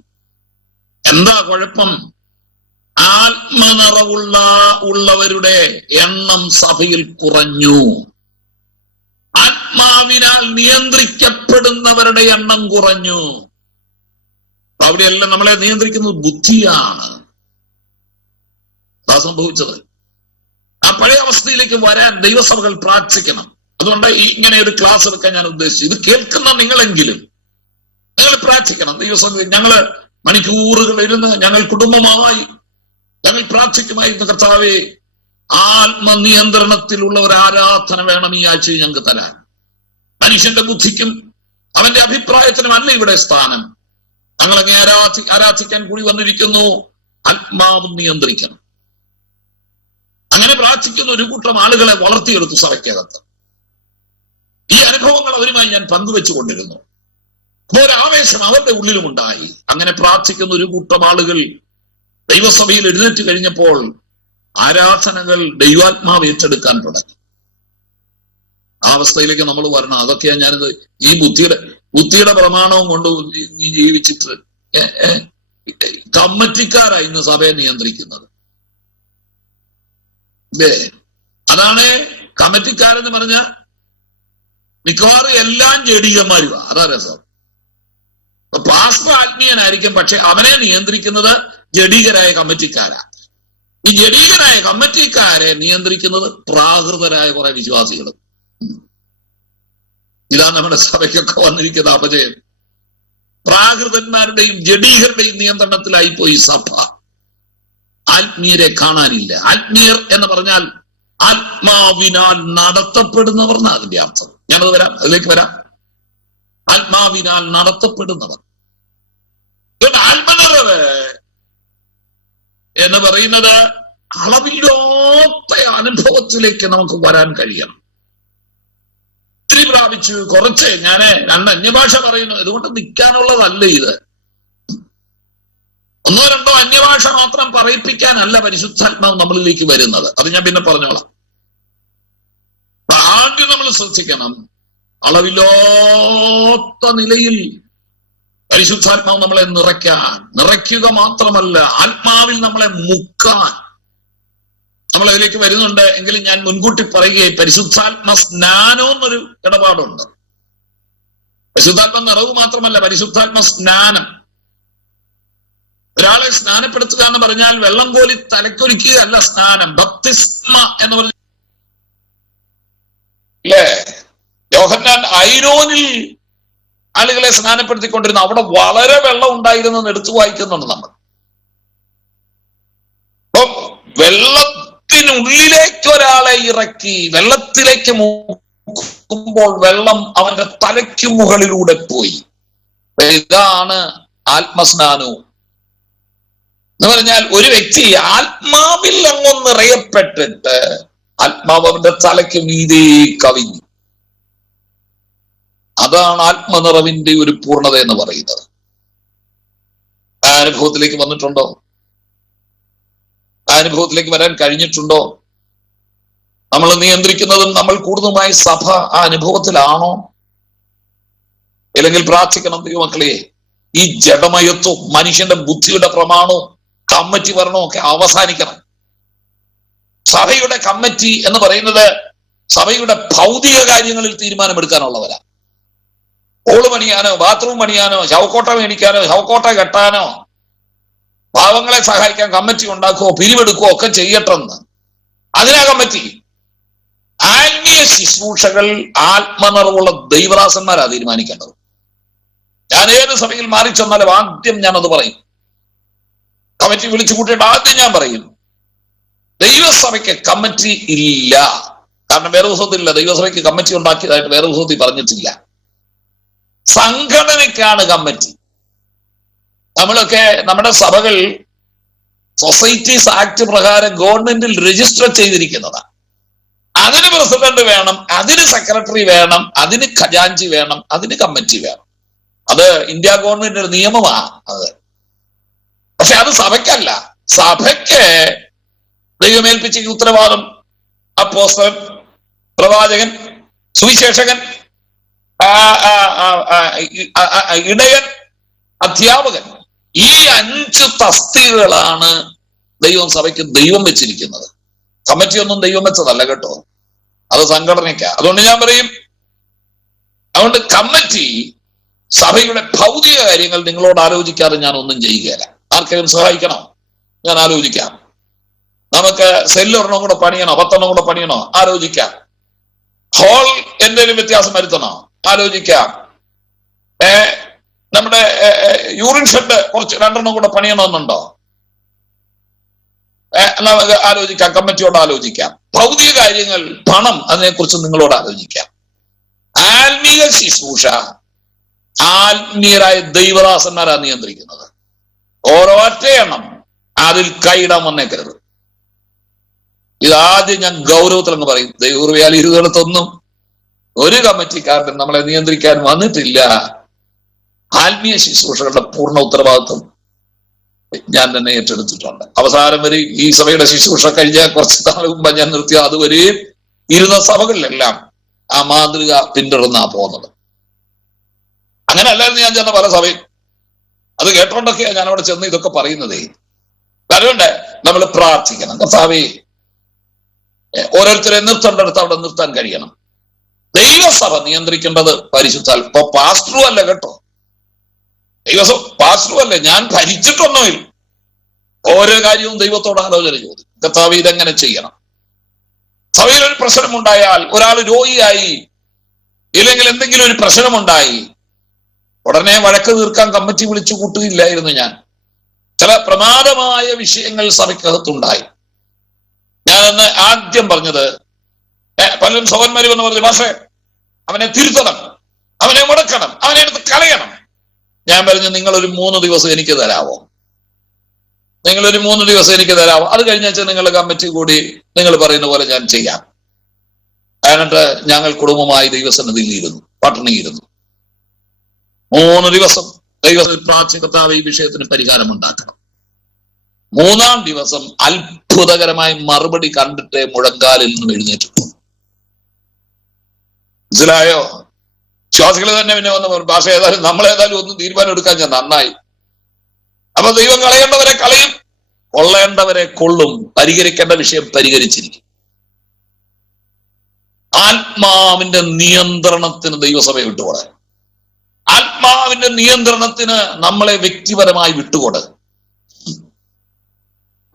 എന്താ കുഴപ്പം? ഉള്ളവരുടെ എണ്ണം സഭയിൽ കുറഞ്ഞു. ആത്മാവിനാൽ നിയന്ത്രിക്കപ്പെടുന്നവരുടെ എണ്ണം കുറഞ്ഞു. അവിടെയെല്ലാം നമ്മളെ നിയന്ത്രിക്കുന്നത് ബുദ്ധിയാണ്. അതാ സംഭവിച്ചത്. ആ പഴയ അവസ്ഥയിലേക്ക് വരാൻ ദൈവസഭകൾ പ്രാർത്ഥിക്കണം. അതുകൊണ്ട് ഇങ്ങനെ ഒരു ക്ലാസ് എടുക്കാൻ ഞാൻ ഉദ്ദേശിച്ചു. ഇത് കേൾക്കുന്ന നിങ്ങളെങ്കിലും നിങ്ങൾ പ്രാർത്ഥിക്കണം. ദൈവസഭ ഞങ്ങള് മണിക്കൂറുകൾ ഇരുന്ന് ഞങ്ങൾ കുടുംബമായി ഞങ്ങൾ പ്രാർത്ഥിക്കുമായിരുന്നു, കർത്താവേ ആത്മനിയന്ത്രണത്തിലുള്ള ഒരു ആരാധന വേണം ഈ ആഴ്ചയിൽ ഞങ്ങൾക്ക് തരാൻ. മനുഷ്യന്റെ ബുദ്ധിക്കും അവന്റെ അഭിപ്രായത്തിനും അല്ല ഇവിടെ സ്ഥാനം. ഞങ്ങളങ്ങനെ ആരാധിക്കാൻ കൂടി വന്നിരിക്കുന്നു. ആത്മാവ് നിയന്ത്രിക്കണം. അങ്ങനെ പ്രാർത്ഥിക്കുന്ന ഒരു കൂട്ടം ആളുകളെ വളർത്തിയെടുത്തു സഭയ്ക്കകത്ത്. ഈ അനുഭവങ്ങൾ അവരുമായി ഞാൻ പങ്കുവെച്ചുകൊണ്ടിരുന്നു. അപ്പോൾ ഒരു ആവേശം അവരുടെ ഉള്ളിലും ഉണ്ടായി. അങ്ങനെ പ്രാർത്ഥിക്കുന്ന ഒരു കൂട്ടം ആളുകൾ ദൈവസഭയിൽ എഴുന്നേറ്റ് കഴിഞ്ഞപ്പോൾ ആരാധനകൾ ദൈവാത്മാവ് ഏറ്റെടുക്കാൻ തുടങ്ങി. ആ അവസ്ഥയിലേക്ക് നമ്മൾ വരണം. അതൊക്കെയാ ഞാനിത് ഈ ബുദ്ധിയുടെ പ്രമാണവും കൊണ്ട് ജീവിച്ചിട്ട് കമ്മിറ്റിക്കാരായി ഇന്ന് സഭയെ നിയന്ത്രിക്കുന്നത്. അല്ലേ? അതാണ് കമ്മിറ്റിക്കാരെന്ന് പറഞ്ഞ മിക്കവാറും എല്ലാം ജഡീകന്മാരുവാ. അതാ രസം. പാസ്റ്റർ ആത്മീയനായിരിക്കും, പക്ഷെ അവനെ നിയന്ത്രിക്കുന്നത് ജഡീകരായ കമ്മിറ്റിക്കാരാ. ഈ ജഡീകരായ കമ്മിറ്റിക്കാരെ നിയന്ത്രിക്കുന്നത് പ്രാകൃതരായ കുറെ വിശ്വാസികളും. ഇതാ നമ്മുടെ സഭയ്ക്കൊക്കെ വന്നിരിക്കുന്ന അപജയം. പ്രാകൃതന്മാരുടെയും ജഡീകരുടെയും നിയന്ത്രണത്തിലായി പോയി സഭ. ആത്മീയരെ കാണാനില്ല. ആത്മീയർ എന്ന് പറഞ്ഞാൽ ആത്മാവിനാൽ നടത്തപ്പെടുന്നവർ എന്നാണ് അതിന്റെ അർത്ഥം. ഞാനത് അതിലേക്ക് വരാം. ആത്മാവിനാൽ നടത്തപ്പെടുന്നവർ. ആത്മനിറവ് എന്ന് പറയുന്നത് അളവില്ലാത്ത അനുഭവത്തിലേക്ക് നമുക്ക് വരാൻ കഴിയണം. ഒത്തിരി പ്രാപിച്ചു, കുറച്ച് ഞാൻ 2 അന്യഭാഷ പറയുന്നു. ഇതുകൊണ്ട് നിൽക്കാനുള്ളതല്ല ഇത്. 1 2 അന്യഭാഷ മാത്രം പറയിപ്പിക്കാനല്ല പരിശുദ്ധാത്മാവ് നമ്മളിലേക്ക് വരുന്നത്. അത് ഞാൻ പിന്നെ പറഞ്ഞോളാം. ആദ്യം നമ്മൾ ശ്രദ്ധിക്കണം, അളവില്ലാത്ത നിലയിൽ പരിശുദ്ധാത്മാവ് നമ്മളെ നിറയ്ക്കുക മാത്രമല്ല, ആത്മാവിൽ നമ്മളെ മുക്കാൻ നമ്മൾ അതിലേക്ക് വരുന്നുണ്ട്. എങ്കിലും ഞാൻ മുൻകൂട്ടി പറയുകയും പരിശുദ്ധാത്മ സ്നാനം എന്നൊരു ഇടപാടുണ്ട്. പരിശുദ്ധാത്മ നിറവ് മാത്രമല്ല, പരിശുദ്ധാത്മ സ്നാനം. ഒരാളെ സ്നാനപ്പെടുത്തുക എന്ന് പറഞ്ഞാൽ വെള്ളം കോലി തലക്കൊലിക്കുക അല്ല സ്നാനം. ബപ്തിസ്മ എന്ന് പറഞ്ഞ യോഹന്നാൻ ഐരോനിൽ ആളുകളെ സ്നാനപ്പെടുത്തിക്കൊണ്ടിരുന്നു. അവിടെ വളരെ വെള്ളം ഉണ്ടായിരുന്നെന്ന് എടുത്തു വായിക്കുന്നുണ്ട് നമ്മൾ. അപ്പം വെള്ളത്തിനുള്ളിലേക്ക് ഒരാളെ ഇറക്കി വെള്ളത്തിലേക്ക് മുക്കുമ്പോൾ വെള്ളം അവന്റെ തലയ്ക്ക് മുകളിലൂടെ പോയി. ഇതാണ് ആത്മസ്നാനവും എന്ന് പറഞ്ഞാൽ ഒരു വ്യക്തി ആത്മാവിൽ അങ്ങൊന്ന് നിറയപ്പെട്ടിട്ട് ആത്മാവ് അവന്റെ തലയ്ക്ക് മീതെ കവിഞ്ഞു. അതാണ് ആത്മനിറവിന്റെ ഒരു പൂർണ്ണത എന്ന് പറയുന്നത്. ആ അനുഭവത്തിലേക്ക് വന്നിട്ടുണ്ടോ? ആ അനുഭവത്തിലേക്ക് വരാൻ കഴിഞ്ഞിട്ടുണ്ടോ? നമ്മൾ നിയന്ത്രിക്കുന്നതും നമ്മൾ കൂടുതലുമായി സഭ ആ അനുഭവത്തിലാണോ? അല്ലെങ്കിൽ പ്രാർത്ഥിക്കണം ദൈവമക്കളെ. ഈ ജഡമയത്വം, മനുഷ്യന്റെ ബുദ്ധിയുടെ പ്രമാണവും കമ്മിറ്റി ഭരണവും ഒക്കെ അവസാനിക്കണം. സഭയുടെ കമ്മിറ്റി എന്ന് പറയുന്നത് സഭയുടെ ഭൗതിക കാര്യങ്ങളിൽ തീരുമാനമെടുക്കാനുള്ളവരാ. ഹോള് പണിയാനോ, ബാത്റൂം പണിയാനോ, ശവക്കോട്ട മേടിക്കാനോ, ശവക്കോട്ട കെട്ടാനോ, പാവങ്ങളെ സഹായിക്കാൻ കമ്മിറ്റി ഉണ്ടാക്കുവോ പിരിവെടുക്കുവോ ഒക്കെ ചെയ്യട്ടെന്ന്. അതിനാ കമ്മിറ്റി. ആത്മീയ ശുശ്രൂഷകൾ ആത്മനിറവുള്ള ദൈവദാസന്മാരാ തീരുമാനിക്കേണ്ടത്. ഞാൻ ഏത് സഭയിൽ മാറി ചെന്നാലും ആദ്യം ഞാനത് പറയും. കമ്മിറ്റി വിളിച്ചു കൂട്ടിയിട്ട് ആദ്യം ഞാൻ പറയും, ദൈവസഭയ്ക്ക് കമ്മിറ്റി ഇല്ല. കാരണം വേറെ പുസ്തകത്തിലില്ല, ദൈവസഭയ്ക്ക് കമ്മിറ്റി ഉണ്ടാക്കിയതായിട്ട് വേറെ പുസ്തകത്തിൽ പറഞ്ഞിട്ടില്ല. സംഘടനയ്ക്കാണ് കമ്മിറ്റി. നമ്മളൊക്കെ നമ്മുടെ സഭകൾ സൊസൈറ്റീസ് ആക്ട് പ്രകാരം ഗവൺമെന്റിൽ രജിസ്റ്റർ ചെയ്തിരിക്കുന്നതാണ്. അതിന് പ്രസിഡന്റ് വേണം, അതിന് സെക്രട്ടറി വേണം, അതിന് ഖജാൻജി വേണം, അതിന് കമ്മിറ്റി വേണം. അത് ഇന്ത്യ ഗവൺമെന്റിന്റെ ഒരു നിയമമാണ് അത്. പക്ഷെ അത് സഭയ്ക്കല്ല. സഭയ്ക്ക് ദൈവമേൽപ്പിച്ച ഉത്തരവാദം അപ്പോസ്തലൻ, പ്രവാചകൻ, സുവിശേഷകൻ, ഇടയൻ, അധ്യാപകൻ, ഈ 5 തസ്തികകളാണ് സഭയ്ക്ക് ദൈവം വെച്ചിരിക്കുന്നത്. കമ്മിറ്റി ഒന്നും ദൈവം വെച്ചതല്ല കേട്ടോ, അത് സംഘടനയ്ക്കാ. അതുകൊണ്ട് ഞാൻ പറയും, അതുകൊണ്ട് കമ്മിറ്റി സഭയുടെ ഭൗതിക കാര്യങ്ങൾ നിങ്ങളോട് ആലോചിക്കാതെ ഞാൻ ഒന്നും ചെയ്യുകയില്ല. ആർക്കെങ്കിലും സഹായിക്കണോ? ഞാൻ ആലോചിക്കാം. നമുക്ക് സെല്ലൊരെണ്ണം കൂടെ പണിയണോ, 10 കൂടെ പണിയണോ? ആലോചിക്കാം. ഹോൾ എന്തെങ്കിലും വ്യത്യാസം വരുത്തണോ? ആലോചിക്കാം. നമ്മുടെ യൂറിൻ ഷെഡ് കുറച്ച് 2 കൂടെ പണിയണമെന്നുണ്ടോ? നമുക്ക് ആലോചിക്കാം. കമ്മിറ്റിയോട് ആലോചിക്കാം. ഭൗതിക കാര്യങ്ങൾ, പണം, അതിനെക്കുറിച്ച് നിങ്ങളോട് ആലോചിക്കാം. ആത്മീയ ശുശ്രൂഷ ആത്മീയരായ ദൈവദാസന്മാരാ നിയന്ത്രിക്കുന്നത്. ഓരോ ഒറ്റയെണ്ണം അതിൽ കൈയിടാൻ വന്നേക്കരുത്. ഇതാദ്യം ഞാൻ ഗൗരവത്തിൽ അങ്ങ് പറയും. ദൈവകൃപയാൽ ഇരുന്നിടത്തൊന്നും ഒരു കമ്മിറ്റിക്കാരനും നമ്മളെ നിയന്ത്രിക്കാൻ വന്നിട്ടില്ല. ആത്മീയ ശുശ്രൂഷകളുടെ പൂർണ്ണ ഉത്തരവാദിത്വം ഞാൻ തന്നെ ഏറ്റെടുത്തിട്ടുണ്ട്. അവസാനം വരെ ഈ സഭയുടെ ശുശ്രൂഷ കഴിഞ്ഞ കുറച്ച് നാൾ മുമ്പ് ഞാൻ നിർത്തിയ അതുവരെയും ഇരുന്ന സഭകളിലെല്ലാം ആ മാതൃക പിന്തുടർന്നാ പോകുന്നത്. അങ്ങനെ അല്ലായിരുന്നു ഞാൻ ചെന്ന പല സഭയും. അത് കേട്ടോണ്ടൊക്കെയാ ഞാൻ അവിടെ ചെന്ന് ഇതൊക്കെ പറയുന്നതേ. അതുകൊണ്ട് നമ്മൾ പ്രാർത്ഥിക്കണം. കർത്താവേ, ഓരോരുത്തരെ നിർത്തേണ്ടടുത്ത് അവിടെ നിർത്താൻ കഴിയണം. ദൈവസഭ നിയന്ത്രിക്കേണ്ടത് പരിശുദ്ധാൽ. ഇപ്പൊ പാസ്റ്ററും അല്ല കേട്ടോ, പാസ്റ്ററും അല്ല, ഞാൻ ഭരിച്ചിട്ടൊന്നുമില്ല. ഓരോ കാര്യവും ദൈവത്തോട് ആലോചന ചോദിക്കും. കർത്താവ് ഇതെങ്ങനെ ചെയ്യണം? സഭയിൽ ഒരു പ്രശ്നമുണ്ടായാൽ, ഒരാൾ രോഗിയായി, ഇല്ലെങ്കിൽ എന്തെങ്കിലും ഒരു പ്രശ്നമുണ്ടായി, ഉടനെ വഴക്ക് തീർക്കാൻ കമ്മിറ്റി വിളിച്ചു കൂട്ടുകയില്ലായിരുന്നു ഞാൻ. ചില പ്രമാദമായ വിഷയങ്ങൾ സഭയ്ക്കകത്തുണ്ടായി. ഞാനന്ന് ആദ്യം പറഞ്ഞത്, പലരും സഹോദരന്മാര് എന്ന് പറഞ്ഞു, പക്ഷേ അവനെ തിരുത്തണം, അവനെ മുടക്കണം, അവനെ എടുത്ത് കളയണം. ഞാൻ പറഞ്ഞു, നിങ്ങളൊരു 3 ദിവസം എനിക്ക് തരാമോ? നിങ്ങളൊരു 3 ദിവസം എനിക്ക് തരാമോ? അത് കഴിഞ്ഞാൽ നിങ്ങൾ കമ്മിറ്റി കൂടി നിങ്ങൾ പറയുന്ന പോലെ ഞാൻ ചെയ്യാം. എന്നിട്ട് ഞങ്ങൾ കുടുംബമായി ദൈവസന്നിധിയിൽ ഇരുന്നു, പട്ടിണിയിരുന്നു. 3 ദിവസം ദൈവത്തിൽ പ്രാർത്ഥിച്ച കർത്താവേ, ഈ വിഷയത്തിന് പരിഹാരം ഉണ്ടാക്കണം. 3-ാം ദിവസം അത്ഭുതകരമായ മറുപടി കണ്ടിട്ട് മുഴങ്കാലിൽ നിന്നും എഴുന്നേറ്റിട്ടു. മനസ്സിലായോ? വിശ്വാസികൾ തന്നെ പിന്നെ വന്ന് ഭാഷ ഏതായാലും നമ്മളേതായാലും ഒന്നും തീരുമാനം എടുക്കാൻ ഞാൻ നന്നായി. അപ്പൊ ദൈവം കളയേണ്ടവരെ കളയും, കൊള്ളേണ്ടവരെ കൊള്ളും. പരിഹരിക്കേണ്ട വിഷയം പരിഹരിച്ചിരിക്കും. ആത്മാവിന്റെ നിയന്ത്രണത്തിന് ദൈവസഭയെ വിട്ടുകൊട. ആത്മാവിന്റെ നിയന്ത്രണത്തിന് നമ്മളെ വ്യക്തിപരമായി വിട്ടുകൊട്.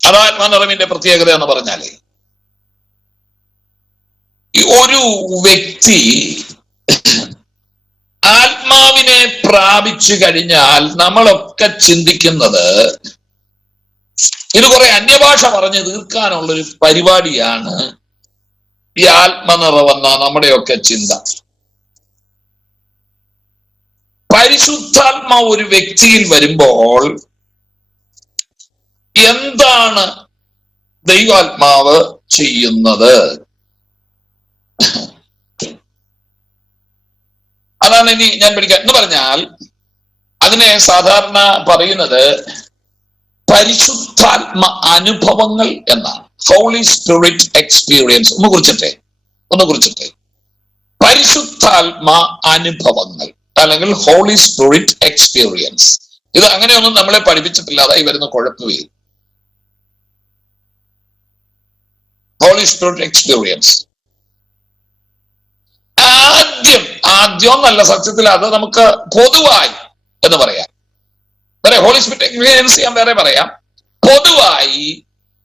അതാത്മാനിറവിന്റെ പ്രത്യേകത എന്ന് പറഞ്ഞാലേ, ഒരു വ്യക്തി ആത്മാവിനെ പ്രാപിച്ചു കഴിഞ്ഞാൽ നമ്മളൊക്കെ ചിന്തിക്കുന്നത് ഇത് കുറെ അന്യഭാഷ പറഞ്ഞ് തീർക്കാനുള്ളൊരു പരിപാടിയാണ് ഈ ആത്മനിറവെന്ന നമ്മുടെയൊക്കെ ചിന്ത. പരിശുദ്ധാത്മാവ് ഒരു വ്യക്തിയിൽ വരുമ്പോൾ എന്താണ് ദൈവാത്മാവ് ചെയ്യുന്നത്? അതാണ് ഇനി ഞാൻ പഠിക്കാൻ എന്ന് പറഞ്ഞാൽ, അതിനെ സാധാരണ പറയുന്നത് പരിശുദ്ധാത്മ അനുഭവങ്ങൾ എന്നാണ്. Holy spirit experience. ഒന്ന് കുറിച്ചിട്ടെ പരിശുദ്ധാത്മ അനുഭവങ്ങൾ അല്ലെങ്കിൽ ഹോളി സ്പിരിറ്റ് എക്സ്പീരിയൻസ്. ഇത് അങ്ങനെയൊന്നും നമ്മളെ പഠിപ്പിച്ചിട്ടില്ല. അതായി വരുന്ന കുഴപ്പമേ. ഹോളി സ്പിരിറ്റ് എക്സ്പീരിയൻസ് ആദ്യം എന്നല്ല, സത്യത്തിൽ അത് നമുക്ക് പൊതുവായി എന്ന് പറയാം. വേറെ ഹോളി സ്പിരിറ്റ് എക്സ്പീരിയൻസ് ചെയ്യാൻ വേറെ പറയാം. പൊതുവായി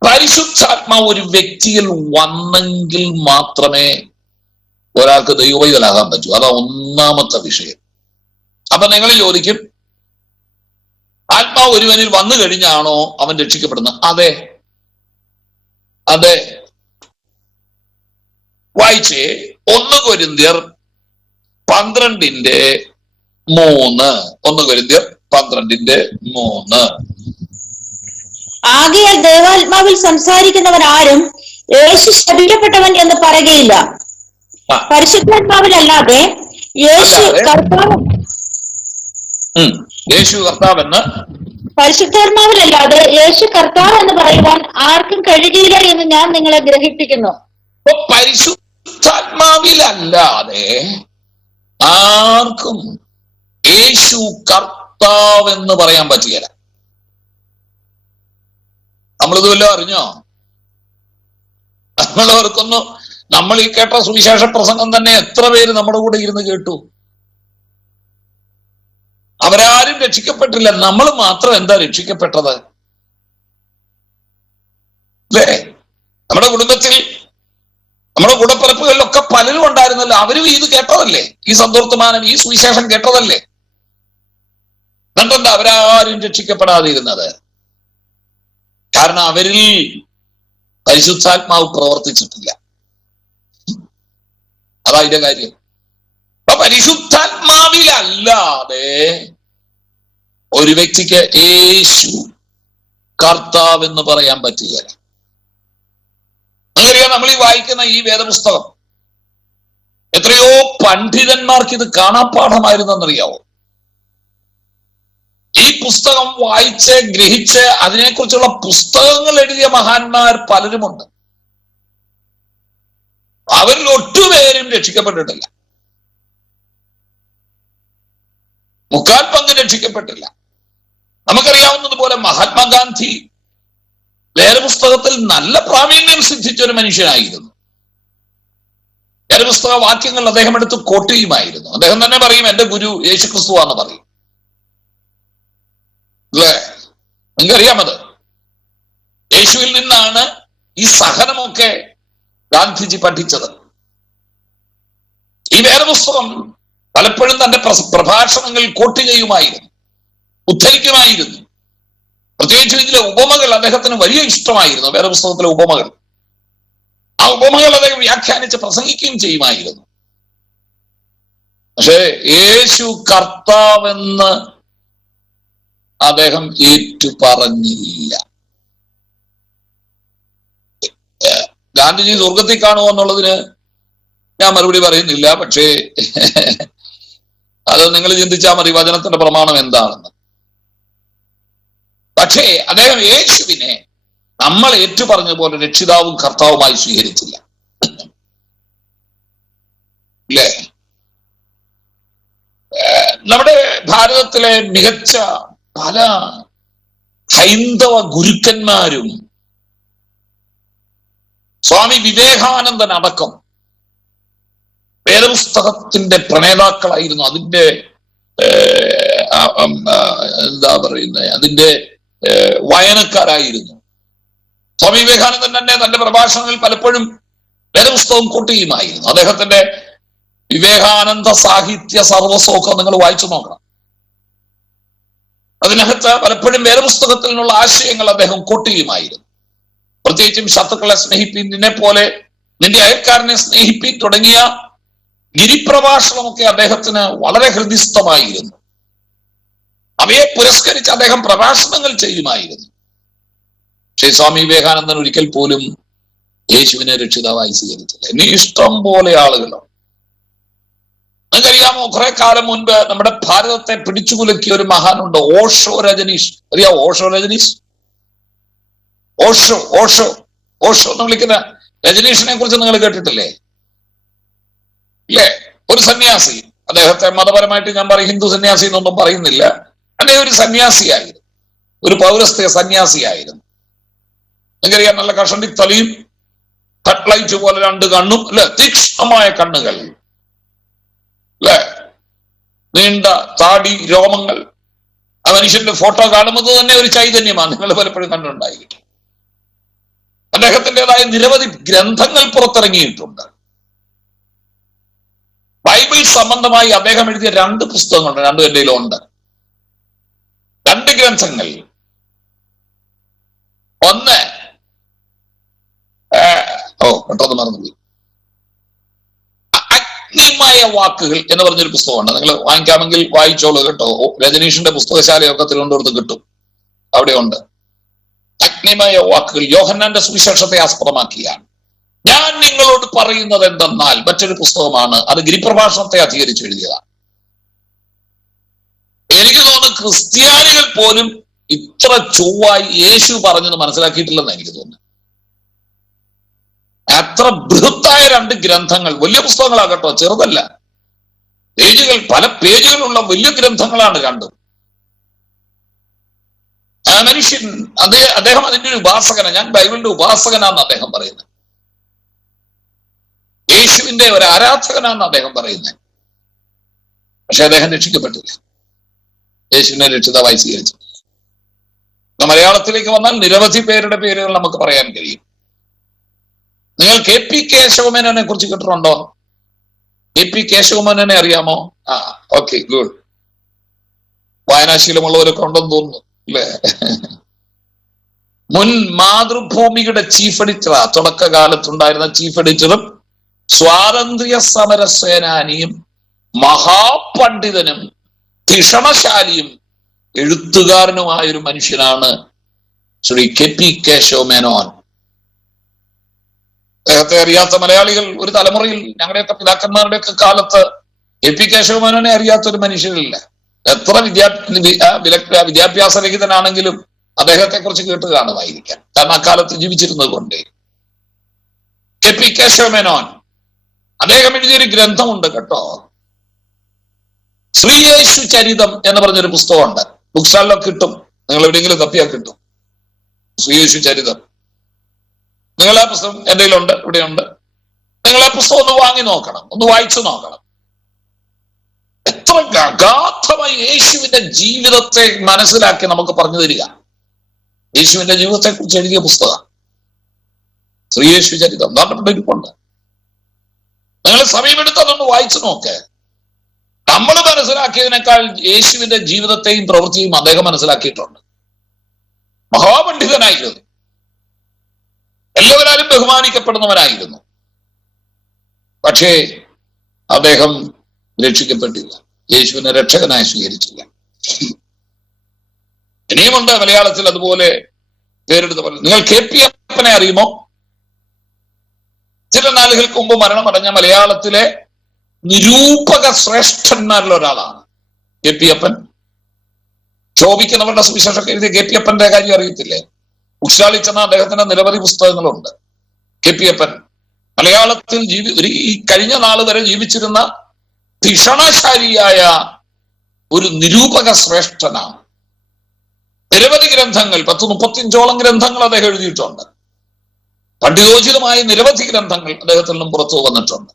പരിശുദ്ധാത്മാവ് ഒരു വ്യക്തിയിൽ വന്നെങ്കിൽ മാത്രമേ ഒരാൾക്ക് ദൈവവൈതലാകാൻ പറ്റൂ. അതാ ഒന്നാമത്തെ വിഷയം. അപ്പൊ നിങ്ങൾ ചോദിക്കും, ആത്മാവ് ഒരുവനിൽ വന്നു കഴിഞ്ഞാണോ അവൻ രക്ഷിക്കപ്പെടുന്നത്? അതെ, അതെ. വായിച്ചേ 1 കൊരിന്ത്യർ 12:3. 1 കൊരിന്ത്യർ 12:3. ആകയാൽ ദൈവാത്മാവിൽ സംസാരിക്കുന്നവൻ ആരും യേശു ശപിക്കപ്പെട്ടവൻ എന്ന് പറയുകയില്ല. പരിശുദ്ധാത്മാവിലല്ലാതെ യേശു കർത്താവെന്ന് പരിശുദ്ധാത്മാവിലല്ലാതെ യേശു കർത്താവ് എന്ന് പറയുവാൻ ആർക്കും കഴിയുകയില്ല എന്ന് ഞാൻ നിങ്ങളെ ഗ്രഹിപ്പിക്കുന്നു. പരിശുദ്ധാത്മാവിലല്ലാതെ ആർക്കും യേശു കർത്താവ് എന്ന് പറയാൻ പറ്റുകയില്ല. നമ്മളിത് വല്ലതും അറിഞ്ഞോ? നമ്മൾ ഓർക്കുന്നു, നമ്മൾ ഈ കേട്ട സുവിശേഷ പ്രസംഗം തന്നെ എത്ര പേര് നമ്മുടെ കൂടെ ഇരുന്ന് കേട്ടു. അവരാരും രക്ഷിക്കപ്പെട്ടില്ല, നമ്മൾ മാത്രം എന്താ രക്ഷിക്കപ്പെട്ടത്? അല്ലേ? നമ്മുടെ കുടുംബത്തിൽ, നമ്മുടെ കൂടപ്പിറപ്പുകളിലൊക്കെ പലരും ഉണ്ടായിരുന്നല്ലോ. അവരും ഇത് കേട്ടതല്ലേ? ഈ സന്ദർഭമാനം, ഈ സുവിശേഷം കേട്ടതല്ലേ? എന്നിട്ടെന്താ അവരാരും രക്ഷിക്കപ്പെടാതിരുന്നത്? കാരണം അവരിൽ പരിശുദ്ധാത്മാവ് പ്രവർത്തിച്ചിട്ടില്ല. അതാ ഇതിന്റെ കാര്യം. അപ്പൊ പരിശുദ്ധാത്മാവിലല്ലാതെ ഒരു വ്യക്തിക്ക് യേശു കർത്താവ് എന്ന് പറയാൻ പറ്റുകയില്ല. അങ്ങനെയാണ് നമ്മൾ ഈ വായിക്കുന്ന ഈ വേദപുസ്തകം. എത്രയോ പണ്ഡിതന്മാർക്ക് ഇത് കാണാപ്പാഠമായിരുന്നെന്നറിയാവോ? ഈ പുസ്തകം വായിച്ച് ഗ്രഹിച്ച് അതിനെക്കുറിച്ചുള്ള പുസ്തകങ്ങൾ എഴുതിയ മഹാന്മാർ പലരുമുണ്ട്. അവരിൽ ഒട്ടുപേരും രക്ഷിക്കപ്പെട്ടിട്ടില്ല. 3/4 രക്ഷിക്കപ്പെട്ടില്ല. നമുക്കറിയാവുന്നതുപോലെ മഹാത്മാഗാന്ധി വേദപുസ്തകത്തിൽ നല്ല പ്രാവീണ്യം സിദ്ധിച്ച ഒരു മനുഷ്യനായിരുന്നു. വേദപുസ്തക വാക്യങ്ങൾ അദ്ദേഹം എടുത്ത് കോട്ട് ചെയ്യുമായിരുന്നു. അദ്ദേഹം തന്നെ പറയും, എന്റെ ഗുരു യേശുക്രിസ്തുവാന്ന് പറയും. അല്ലേ? നിങ്ങൾക്കറിയാമത്. യേശുവിൽ നിന്നാണ് ഈ സഹനമൊക്കെ ഗാന്ധിജി പഠിച്ചത്. ഈ വേദപുസ്തകം പലപ്പോഴും തന്റെ പ്രഭാഷണങ്ങളിൽ കോട്ട് ചെയ്യുമായിരുന്നു, ഉദ്ധരിക്കുമായിരുന്നു. പ്രത്യേകിച്ച് ഇതിലെ ഉപമകൾ അദ്ദേഹത്തിന് വലിയ ഇഷ്ടമായിരുന്നു. വേദപുസ്തകത്തിലെ ഉപമകൾ, ആ ഉപമകൾ അദ്ദേഹം വ്യാഖ്യാനിച്ച് പ്രസംഗിക്കുകയും ചെയ്യുമായിരുന്നു. പക്ഷേ യേശു കർത്താവെന്ന് അദ്ദേഹം ഏറ്റു പറഞ്ഞില്ല. ഗാന്ധിജി സ്വർഗത്തിൽ കാണുമോ എന്നുള്ളതിന് ഞാൻ മറുപടി പറയുന്നില്ല. പക്ഷേ അത് നിങ്ങൾ ചിന്തിച്ചാൽ മതി വചനത്തിന്റെ പ്രമാണം എന്താണെന്ന്. പക്ഷേ അദ്ദേഹം യേശുവിനെ നമ്മൾ ഏറ്റുപറഞ്ഞ പോലെ രക്ഷിതാവും കർത്താവുമായി സ്വീകരിച്ചില്ല. ഇല്ലേ? നമ്മുടെ ഭാരതത്തിലെ മികച്ച പല ഹൈന്ദവ ഗുരുക്കന്മാരും സ്വാമി വിവേകാനന്ദൻ അടക്കം വേദപുസ്തകത്തിന്റെ പ്രണേതാക്കളായിരുന്നു. അതിന്റെ എന്താ പറയുന്നത്, അതിന്റെ വായനക്കാരായിരുന്നു. സ്വാമി വിവേകാനന്ദൻ തന്നെ തന്റെ പ്രഭാഷണങ്ങളിൽ പലപ്പോഴും വേദപുസ്തകം കോട്ട് ചെയ്യുമായിരുന്നു. അദ്ദേഹത്തിന്റെ വിവേകാനന്ദ സാഹിത്യ സർവസ്വമൊക്കെ നിങ്ങൾ വായിച്ചു നോക്കണം. അതിനകത്ത് പലപ്പോഴും വേദപുസ്തകത്തിൽ നിന്നുള്ള ആശയങ്ങൾ അദ്ദേഹം കോട്ട് ചെയ്യുമായിരുന്നു. പ്രത്യേകിച്ചും ശത്രുക്കളെ സ്നേഹിപ്പീൻ, നിന്നെ പോലെ നിന്റെ അയൽക്കാരനെ സ്നേഹിപ്പീൻ തുടങ്ങിയ ഗിരിപ്രഭാഷണമൊക്കെ അദ്ദേഹത്തിന് വളരെ ഹൃദിസ്ഥമായിരുന്നു. അവയെ പുരസ്കരിച്ച് അദ്ദേഹം പ്രഭാഷണങ്ങൾ ചെയ്യുമായിരുന്നു. പക്ഷേ സ്വാമി വിവേകാനന്ദൻ ഒരിക്കൽ പോലും യേശുവിനെ രക്ഷിതാവായി സ്വീകരിച്ചില്ല. ഇനി ഇഷ്ടം പോലെ ആളുകളാണ്. നിങ്ങൾക്കറിയാമോ, കുറെ കാലം മുൻപ് നമ്മുടെ ഭാരതത്തെ പിടിച്ചുകുലുക്കിയ ഒരു മഹാനുണ്ട്, ഓഷോ രജനീഷ്. അറിയാമോ ഓഷോ രജനീഷ്? ഓഷോ ഓഷോ ഓഷോ എന്ന് വിളിക്കുന്ന രജനീഷിനെ കുറിച്ച് നിങ്ങൾ കേട്ടിട്ടില്ലേ? ഇല്ലേ? ഒരു സന്യാസി. അദ്ദേഹത്തെ മതപരമായിട്ട് ഞാൻ പറയും ഹിന്ദു സന്യാസി എന്നൊന്നും പറയുന്നില്ല. അദ്ദേഹം ഒരു സന്യാസിയായിരുന്നു, ഒരു പൗരസ്ത്യ സന്യാസിയായിരുന്നു. നിങ്ങൾക്കറിയാം, നല്ല കഷണ്ടി തലയും കട്ട്ലൈറ്റ് പോലെ 2 കണ്ണും അല്ലെ, തീക്ഷ്ണമായ കണ്ണുകൾ അല്ലെ, നീണ്ട താടി, രോമങ്ങൾ. ആ മനുഷ്യന്റെ ഫോട്ടോ കാണുന്നത് തന്നെ ഒരു ചൈതന്യമാണ്. നിങ്ങൾ പലപ്പോഴും കണ്ടിട്ടുണ്ടായിരിക്കും. അദ്ദേഹത്തിൻ്റെതായ നിരവധി ഗ്രന്ഥങ്ങൾ പുറത്തിറങ്ങിയിട്ടുണ്ട്. ബൈബിൾ സംബന്ധമായി അദ്ദേഹം എഴുതിയ 2 പുസ്തകങ്ങളുണ്ട്, 2 എൻ്റെ കയ്യിലുണ്ട്. 2 ഗ്രന്ഥങ്ങൾ. ഒന്ന് പെട്ടെന്ന് മറന്നുപോയി, അഗ്നിമയ വാക്കുകൾ എന്ന് പറഞ്ഞൊരു പുസ്തകമുണ്ട്. നിങ്ങൾ വാങ്ങിക്കാമെങ്കിൽ വായിച്ചോളൂ കേട്ടോ. രജനീഷിന്റെ പുസ്തകശാലയൊക്കെ തിരുവനന്തപുരത്ത് കിട്ടും, അവിടെ ഉണ്ട്. അഗ്നിമയ വാക്കുകൾ യോഹന്നാന്റെ സുവിശേഷത്തെ ആസ്പദമാക്കിയാണ്. ഞാൻ നിങ്ങളോട് പറയുന്നത് എന്തെന്നാൽ, മറ്റൊരു പുസ്തകമാണ്, അത് ഗിരിപ്രഭാഷണത്തെ അധികരിച്ച് എഴുതിയതാണ്. എനിക്ക് തോന്നുന്നു ക്രിസ്ത്യാനികൾ പോലും ഇത്ര ചൊവ്വായി യേശു പറഞ്ഞത് മനസ്സിലാക്കിയിട്ടില്ലെന്ന് എനിക്ക് തോന്നുന്നു. അത്ര ബൃഹത്തായ 2 ഗ്രന്ഥങ്ങൾ, വലിയ പുസ്തകങ്ങളാകട്ടോ, ചെറുതല്ല. പേജുകൾ, പല പേജുകളുള്ള വലിയ ഗ്രന്ഥങ്ങളാണ് 2. ആ മനുഷ്യൻ അദ്ദേഹം അതിന്റെ ഒരു ഉപാസകനാണ്. ഞാൻ ബൈബിളിന്റെ ഉപാസകനാന്ന് അദ്ദേഹം പറയുന്നത്. യേശുവിന്റെ ഒരു ആരാധകനാന്ന് അദ്ദേഹം പറയുന്നത്. പക്ഷെ അദ്ദേഹം രക്ഷിക്കപ്പെട്ടില്ല, യേശുവിനെ രക്ഷിതാവായി സ്വീകരിച്ചു. മലയാളത്തിലേക്ക് വന്നാൽ നിരവധി പേരുടെ പേരുകൾ നമുക്ക് പറയാൻ കഴിയും. നിങ്ങൾ KP കേശവമേനോനെ കുറിച്ച് കേട്ടിട്ടുണ്ടോ? KP കേശവമേനോനെ അറിയാമോ? Okay, good. വായനാശീലമുള്ളവരൊക്കെ ഉണ്ടെന്ന് തോന്നുന്നു അല്ലേ? മുൻ മാതൃഭൂമിയുടെ ചീഫ് എഡിറ്ററാ, തുടക്കകാലത്തുണ്ടായിരുന്ന ചീഫ് എഡിറ്ററും സ്വാതന്ത്ര്യ സമര സേനാനിയും മഹാപണ്ഡിതനും ധിഷണശാലിയും എഴുത്തുകാരനുമായൊരു മനുഷ്യനാണ് ശ്രീ KP കേശവമേനോൻ. അദ്ദേഹത്തെ അറിയാത്ത മലയാളികൾ ഒരു തലമുറയിൽ, ഞങ്ങളുടെയൊക്കെ പിതാക്കന്മാരുടെയൊക്കെ കാലത്ത് KP കേശവമേനോനെ അറിയാത്ത ഒരു മനുഷ്യരില്ല. എത്ര വിദ്യാഭ്യാസരഹിതനാണെങ്കിലും അദ്ദേഹത്തെ കുറിച്ച് കേട്ട് കാണുമായിരിക്കാം, കാരണം അക്കാലത്ത് ജീവിച്ചിരുന്നത് കൊണ്ട്. KP കേശവമേനോൻ അദ്ദേഹം എഴുതിയൊരു ഗ്രന്ഥമുണ്ട് കേട്ടോ, ശ്രീയേശു ചരിതം എന്ന് പറഞ്ഞൊരു പുസ്തകമുണ്ട്. ബുക്ക് സ്റ്റാളിലൊക്കെ കിട്ടും, നിങ്ങൾ എവിടെയെങ്കിലും തപ്പിയാൽ കിട്ടും. ശ്രീയേശു ചരിതം. നിങ്ങൾ ആ പുസ്തകം എൻ്റെ കയ്യിലുണ്ട്, ഇവിടെയുണ്ട്. നിങ്ങൾ ആ പുസ്തകം ഒന്ന് വാങ്ങി നോക്കണം, ഒന്ന് വായിച്ചു നോക്കണം. എത്ര അഗാധമായി യേശുവിന്റെ ജീവിതത്തെ മനസ്സിലാക്കി നമുക്ക് പറഞ്ഞു തരിക. യേശുവിന്റെ ജീവിതത്തെ കുറിച്ച് എഴുതിയ പുസ്തകം ശ്രീയേശു ചരിതം നാട്ടപ്പെട്ടിരിപ്പുണ്ട്. നിങ്ങൾ സമയമെടുത്ത് അതൊന്ന് വായിച്ചു നോക്ക്. നമ്മൾ മനസ്സിലാക്കിയതിനേക്കാൾ യേശുവിന്റെ ജീവിതത്തെയും പ്രവൃത്തിയും അദ്ദേഹം മനസ്സിലാക്കിയിട്ടുണ്ട്. മഹാപണ്ഡിതനായിരുന്നു, എല്ലാവരും ബഹുമാനിക്കപ്പെടുന്നവനായിരുന്നു. പക്ഷേ അദ്ദേഹം രക്ഷിക്കപ്പെട്ടില്ല, യേശുവിനെ രക്ഷകനായി സ്വീകരിച്ചില്ല. ഇനിയുമുണ്ട് മലയാളത്തിൽ അതുപോലെ പേരെടുത്ത് പറഞ്ഞു. നിങ്ങൾ KP അപ്പനെ അറിയുമോ? ചില നാളുകൾക്ക് മുമ്പ് മരണമടഞ്ഞ മലയാളത്തിലെ നിരൂപക ശ്രേഷ്ഠന്മാരിൽ ഒരാളാണ് KP അപ്പൻ. ശോഭിക്കുന്നവരുടെ സുവിശേഷമൊക്കെ എഴുതിയ KP അപ്പന്റെ കാര്യം അറിയത്തില്ലേ? ഉഷാളിൽ ചെന്ന അദ്ദേഹത്തിന്റെ നിരവധി പുസ്തകങ്ങളുണ്ട്. KP അപ്പൻ മലയാളത്തിൽ ഈ കഴിഞ്ഞ നാള് വരെ ജീവിച്ചിരുന്ന ധിഷണശാലിയായ ഒരു നിരൂപക ശ്രേഷ്ഠനാണ്. നിരവധി ഗ്രന്ഥങ്ങൾ, 10-35ഓളം ഗ്രന്ഥങ്ങൾ അദ്ദേഹം എഴുതിയിട്ടുണ്ട്. പണ്ഡിതോചിതമായ നിരവധി ഗ്രന്ഥങ്ങൾ അദ്ദേഹത്തിൽ നിന്നും പുറത്തു വന്നിട്ടുണ്ട്.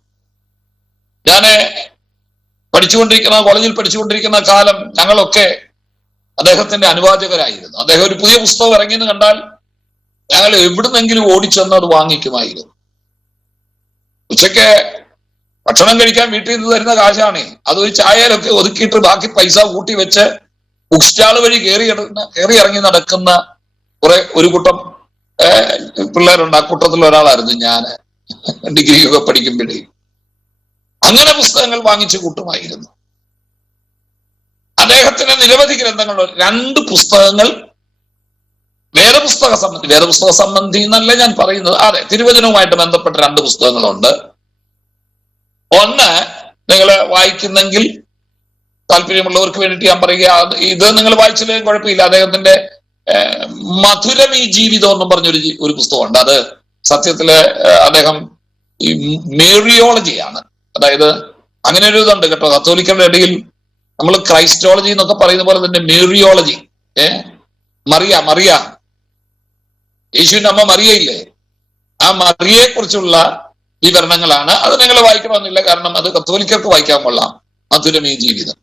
ഞാന് കോളേജിൽ പഠിച്ചുകൊണ്ടിരിക്കുന്ന കാലം ഞങ്ങളൊക്കെ അദ്ദേഹത്തിന്റെ അനുവാചകരായിരുന്നു. അദ്ദേഹം ഒരു പുതിയ പുസ്തകം ഇറങ്ങിയെന്ന് കണ്ടാൽ ഞങ്ങൾ എവിടുന്നെങ്കിലും ഓടിച്ചെന്ന് അത് വാങ്ങിക്കുമായിരുന്നു. ഉച്ചയ്ക്ക് ഭക്ഷണം കഴിക്കാൻ വീട്ടിൽ നിന്ന് തരുന്ന കാശാണ്, അത് ഒരു ചായയിലൊക്കെ ഒതുക്കിയിട്ട് ബാക്കി പൈസ കൂട്ടി വെച്ച് ബുക്ക് സ്റ്റാൾ വഴി കയറി ഇറങ്ങി നടക്കുന്ന ഒരു കൂട്ടം പിള്ളേരുണ്ട്. ആ കൂട്ടത്തിൽ ഒരാളായിരുന്നു ഞാൻ ഡിഗ്രിയൊക്കെ പഠിക്കുമ്പോഴേ. അങ്ങനെ പുസ്തകങ്ങൾ വാങ്ങിച്ചു കൂട്ടുമായിരുന്നു. അദ്ദേഹത്തിന് നിരവധി ഗ്രന്ഥങ്ങൾ, 2 പുസ്തകങ്ങൾ വേദപുസ്തക സംബന്ധി എന്നല്ല ഞാൻ പറയുന്നത്, അതെ, തിരുവചനവുമായിട്ട് ബന്ധപ്പെട്ട 2 പുസ്തകങ്ങളുണ്ട്. ഒന്ന് നിങ്ങൾ വായിക്കുന്നെങ്കിൽ താല്പര്യമുള്ളവർക്ക് വേണ്ടിയിട്ട് ഞാൻ പറയുക, ഇത് നിങ്ങൾ വായിച്ചില്ലെങ്കിൽ കുഴപ്പമില്ല. അദ്ദേഹത്തിന്റെ മധുരം ഈ ജീവിതം എന്നും പറഞ്ഞൊരു പുസ്തകമുണ്ട്. അത് സത്യത്തില് അദ്ദേഹം ഈ മേറിയോളജിയാണ്, അതായത് അങ്ങനെ ഒരു ഇതുണ്ട് കേട്ടോ, കത്തോലിക്കരുടെ ഇടയിൽ നമ്മൾ ക്രൈസ്റ്റോളജി എന്നൊക്കെ പറയുന്ന പോലെ തന്നെ മേറിയോളജി, മറിയ യേശുവിന്റെ അമ്മ മറിയയില്ലേ, ആ മറിയയെ കുറിച്ചുള്ള വിവരണങ്ങളാണ്. അത് നിങ്ങൾ വായിക്കണമെന്നില്ല, കാരണം അത് കത്തോലിക്കർക്ക് വായിക്കാൻ കൊള്ളാം, മധുരമേ ജീവിതം.